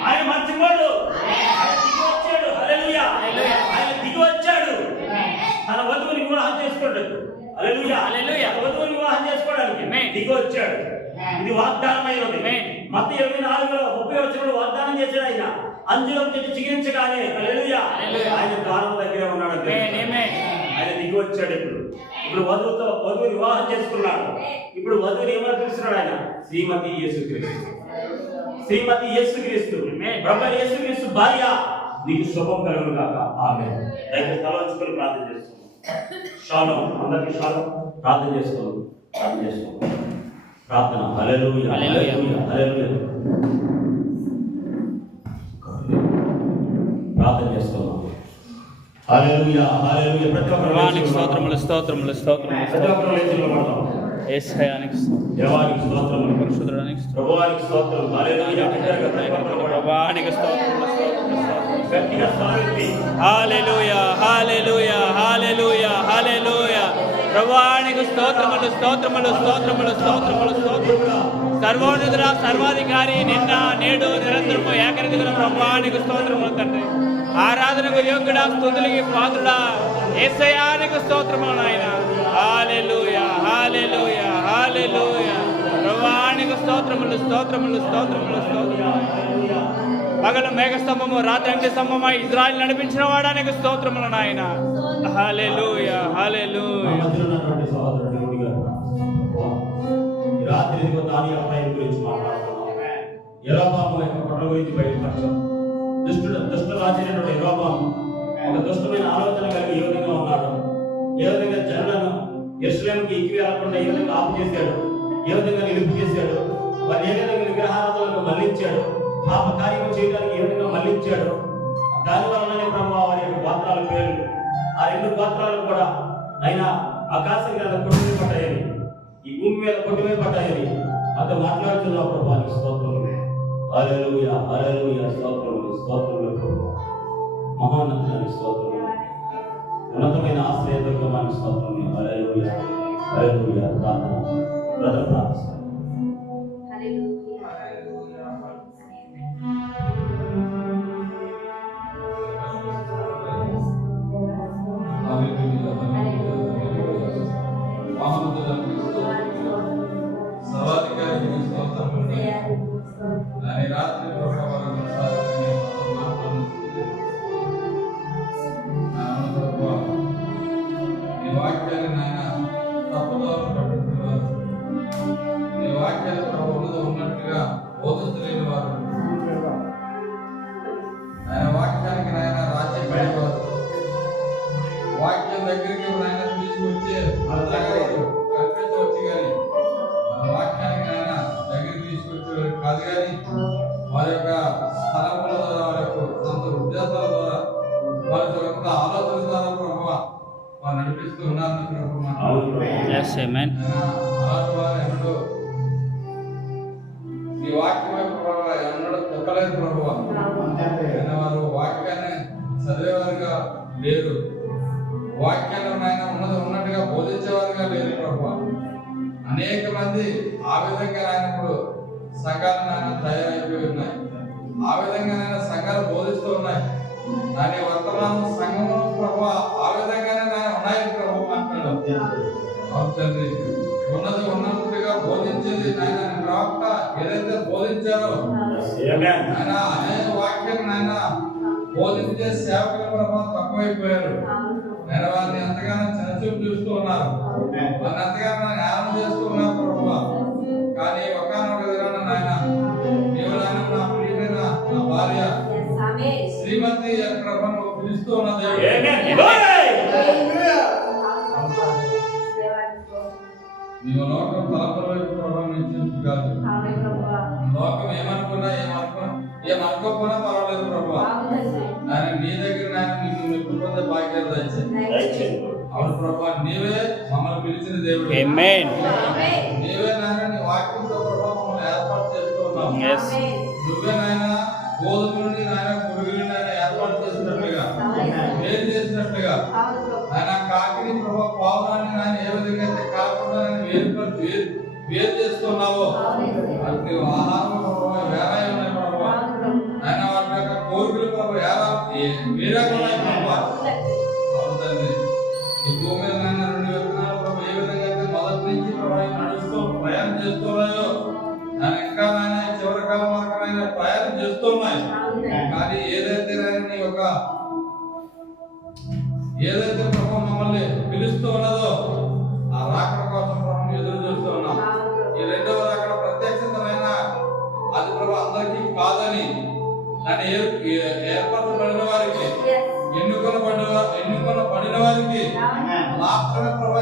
ఆయన మర్చిపోడు. ఆయన దిగొచ్చాడు. హల్లెలూయా. ఆయన దిగొచ్చాడు. తన వధువుని వివాహం చేసుకోవడానికి. హల్లెలూయా. వధువుని వివాహం చేసుకోవడానికి దిగొచ్చాడు. ఇది వాగ్దానమైనది. మత్తయి 24:30 వాగ్దానం చేశాడు ఆయన. అంజూరపు చెట్టు చికిత్సగానే. హల్లెలూయా. ఆయన ద్వారం దగ్గరే ఉన్నాడు. ఆయన దిగి వచ్చాడు. ఇప్పుడు వధువు వివాహం చేసుకున్నాడు. ఇప్పుడు వధువుని ఏమని పిలుస్తున్నాడు ఆయన? శ్రీమతి యేసుక్రీస్తు. శ్రీమతి యేసుక్రీస్తు, ప్రభు యేసుక్రీస్తు భార్య, నీకు శుభం కలుగును గాక. ఆమేన్. దయచేసి తల వంచుకొని ప్రార్థన చేస్తున్నాం. షాలోమ్. అందరికీ షాలోమ్. ప్రార్థన చేసుకోండి. ప్రార్థన. హల్లెలూయా. హల్లెలూయా. హల్లెలూయా. ప్రార్థన చేసుకుందాం. హల్లెలూయా. హల్లెలూయా. ప్రతి ఒక్కరు స్తోత్రములు స్తోత్రములు స్తోత్రములు. ప్రతి ఒక్కరు లేచి నిలబడతాం. యేసయ్యానికి దేవానికి స్తోత్రములు. పరిశుద్ధుడానికి ప్రభువానికి స్తోత్రం. హల్లెలూయా. ప్రభువానికి స్తోత్రములు స్తోత్రములు. గట్టిగా స్వరమెత్తి హల్లెలూయా హల్లెలూయా హల్లెలూయా హల్లెలూయా. ప్రభువానికి స్తోత్రములు స్తోత్రములు స్తోత్రములు స్తోత్రములు స్తోత్రములు. సర్వోన్నతుడ సర్వాధికారి నిన్న నేడు నిరంతరము ఏకరీతిగా ప్రభువానికి స్తోత్రములు తండ్రి. ఆరాధనకు యోగ్యుడా, స్తుతులకి పాత్రుడా యేసయ్యానికి స్తోత్రములు నాయన. హల్లెలూయా హల్లెలూయా హల్లెలూయా. ప్రభువానికి స్తోత్రములు స్తోత్రములు స్తోత్రములు స్తోత్రములు. పగలు మేఘస్తంభము రాత్రి అగ్ని స్తంభమై ఇజ్రాయిల్ నడిపించిన వాడానికి స్తోత్రములు నాయన. హల్లెలూయా హల్లెలూయా. రాత్రి ఇదిగో దాని అబ్రాయిం గురించి మాట్లాడుతున్నాం. యెరొబాము యొక్క కుట్ర గురించి బయటపడ్డాం. దుష్ట రాజైనటువంటి యెరొబాము ఒక దుష్టమైన ఆలోచన కలిగి ఏ విధంగా ఉన్నాడు, ఏ విధంగా జనులను యెరూషలేముకి ఎక్కి వెళ్ళకుండా ఏ విధంగా ఆపు చేశాడు, ఏ విధంగా నిలుపు చేశాడు, వారు ఏ విధంగా విగ్రహారాధనలకు మళ్లించాడు, పాప కార్యము చేయడానికి ఏ విధంగా మళ్లించాడు, దాని వలననే ప్రభు వారి యొక్క గోత్రాల పేర్లు ఆ 2 గోత్రాలు కూడా అయినా ఆకాశం మీద కొట్టువేయబడ్డాయని ఈ భూమి మీద కొట్టువేయబడ్డాయని అంత మాట్లాడుతున్నావు ప్రభు నీకు స్తోత్రములు. హల్లెలూయా హల్లెలూయా స్తోత్రములు స్తోత్రములు ప్రభు. మహోన్నతానికి స్తోత్రములు, ఉన్నతమైన ఆశ్రయదుర్గమానికి స్తోత్రములు. హల్లెలూయా హల్లెలూయా. ప్రార్థన బ్రదర్ ప్రార్థిస్తాను. ఉన్నట్టుగా బోధించలేని వారు, ఆయన వాక్యానికి నాయన రాజ్యం పడేవారు, వాక్యం దగ్గరికి నాయన తీసుకొచ్చే కల్పించవచ్చు కానీ వాక్యానికి నాయన దగ్గరికి తీసుకొచ్చేవారు కాదు. కానీ వారి యొక్క స్థలముల ద్వారా, వారి యొక్క సొంత ఉద్దేశాల ద్వారా, వారి యొక్క ఆలోచన ద్వారా ప్రభావ వారు నడిపిస్తూ ఉన్నారు. Yes, amen. అలాంటి వారు ఎన్నడూ ఈ వాక్యం ఎన్నడూ తొక్కలేదు ప్రభువ. వారు వాక్యాన్ని చదివేవారుగా లేరు, వాక్యాన్ని నాయన ఉన్నట్టుగా బోధించేవారుగా లేరు ప్రభువ. అనేక మంది ఆ విధంగా ఆయన ఇప్పుడు సంఘాలు నాయన తయారైపోయి ఉన్నాయి, ఆ విధంగా నాయన సంఘాలు బోధిస్తూ ఉన్నాయి. దాని వర్తమానం సంఘము ప్రభువ ఆ విధంగానే నాయన ఉన్నాయి ప్రభు అంటున్నాడు. తండ్రి ఉన్నట్టుగా బోధించేది నాయన ప్రవక్త ఏదైతే బోధించారో ఆయన అనేక వాక్యం నాయన బోధించే సేవకుల ప్రభావం తక్కువైపోయారు. నేను వారిని ఎంతగానో చిన్నచూపు చూస్తూ ఉన్నారు, వారిని ఎంతగానో జ్ఞానం చేస్తూ ఉన్నారు ప్రభు. కానీ ఒకనొక దినాన నాయన నీవు నాయన నా ప్రియమైన నా భార్య శ్రీమతి ప్రభు పిలుస్తూ ఉన్న దేవుడు నీవు లోకం తలపల వైపు ప్రభావించింది కాదు. లోకం ఏమనుకోకపోయినా పర్వాలేదు ప్రభు. ఆయన నీ దగ్గర నాయన నీకు మెప్పు పొందే భాగ్యాలు దయచేయండి. అవును ప్రభు, నీవే మమ్మల్ని పిలిచిన దేవుడు. నీవే నాయన నీ వాక్యంతో ప్రభావ మమ్మల్ని ఏర్పాటు చేస్తూ ఉన్నావు. నువ్వే నాయన గోధుమ నుండి నాయన పురుగులు నాయన ఏర్పాటు చేసినట్లుగా, వేరు చేసినట్లుగా ఆయన కాకిని ప్రభావ పావురాన్ని నాయన ఏ విధంగా అయితే కాకుండా వేరు చేస్తున్నావో అటు ఆహారం ప్రభావ వేరే ఉన్నాయి ప్రభావ. ఆయన వాటి యొక్క కోరికలు ప్రభావ వేరే ఉన్నాయి ప్రభావ. అవుతుంది ఈ భూమి మీద నాయన 2 విత్తనాలు ప్రభావ ఏ విధంగా అయితే మొదటి నుంచి ప్రభావ నడుస్తూ ప్రయాణం చేస్తున్నాయో ఆయన ఇంకా నాయన చివరి కాలం వరకు ఆయన ప్రయాణం చేస్తున్నాయి. కానీ ఏదైతే నీ యొక్క ఏదైతే ప్రభావం మమ్మల్ని పిలుస్తూ ఉన్నదో ఆ రాకడ కోసం ప్రభావం ఎదురు చూస్తూ ఉన్నాం. ఈ 2వ రాకడ ప్రత్యక్షతమైన అది ప్రభావ అందరికీ కాదని దాన్ని ఏర్పరచబడిన వారికి ఎన్నుకొనబడిన వారికి మాత్రమే ప్రభావ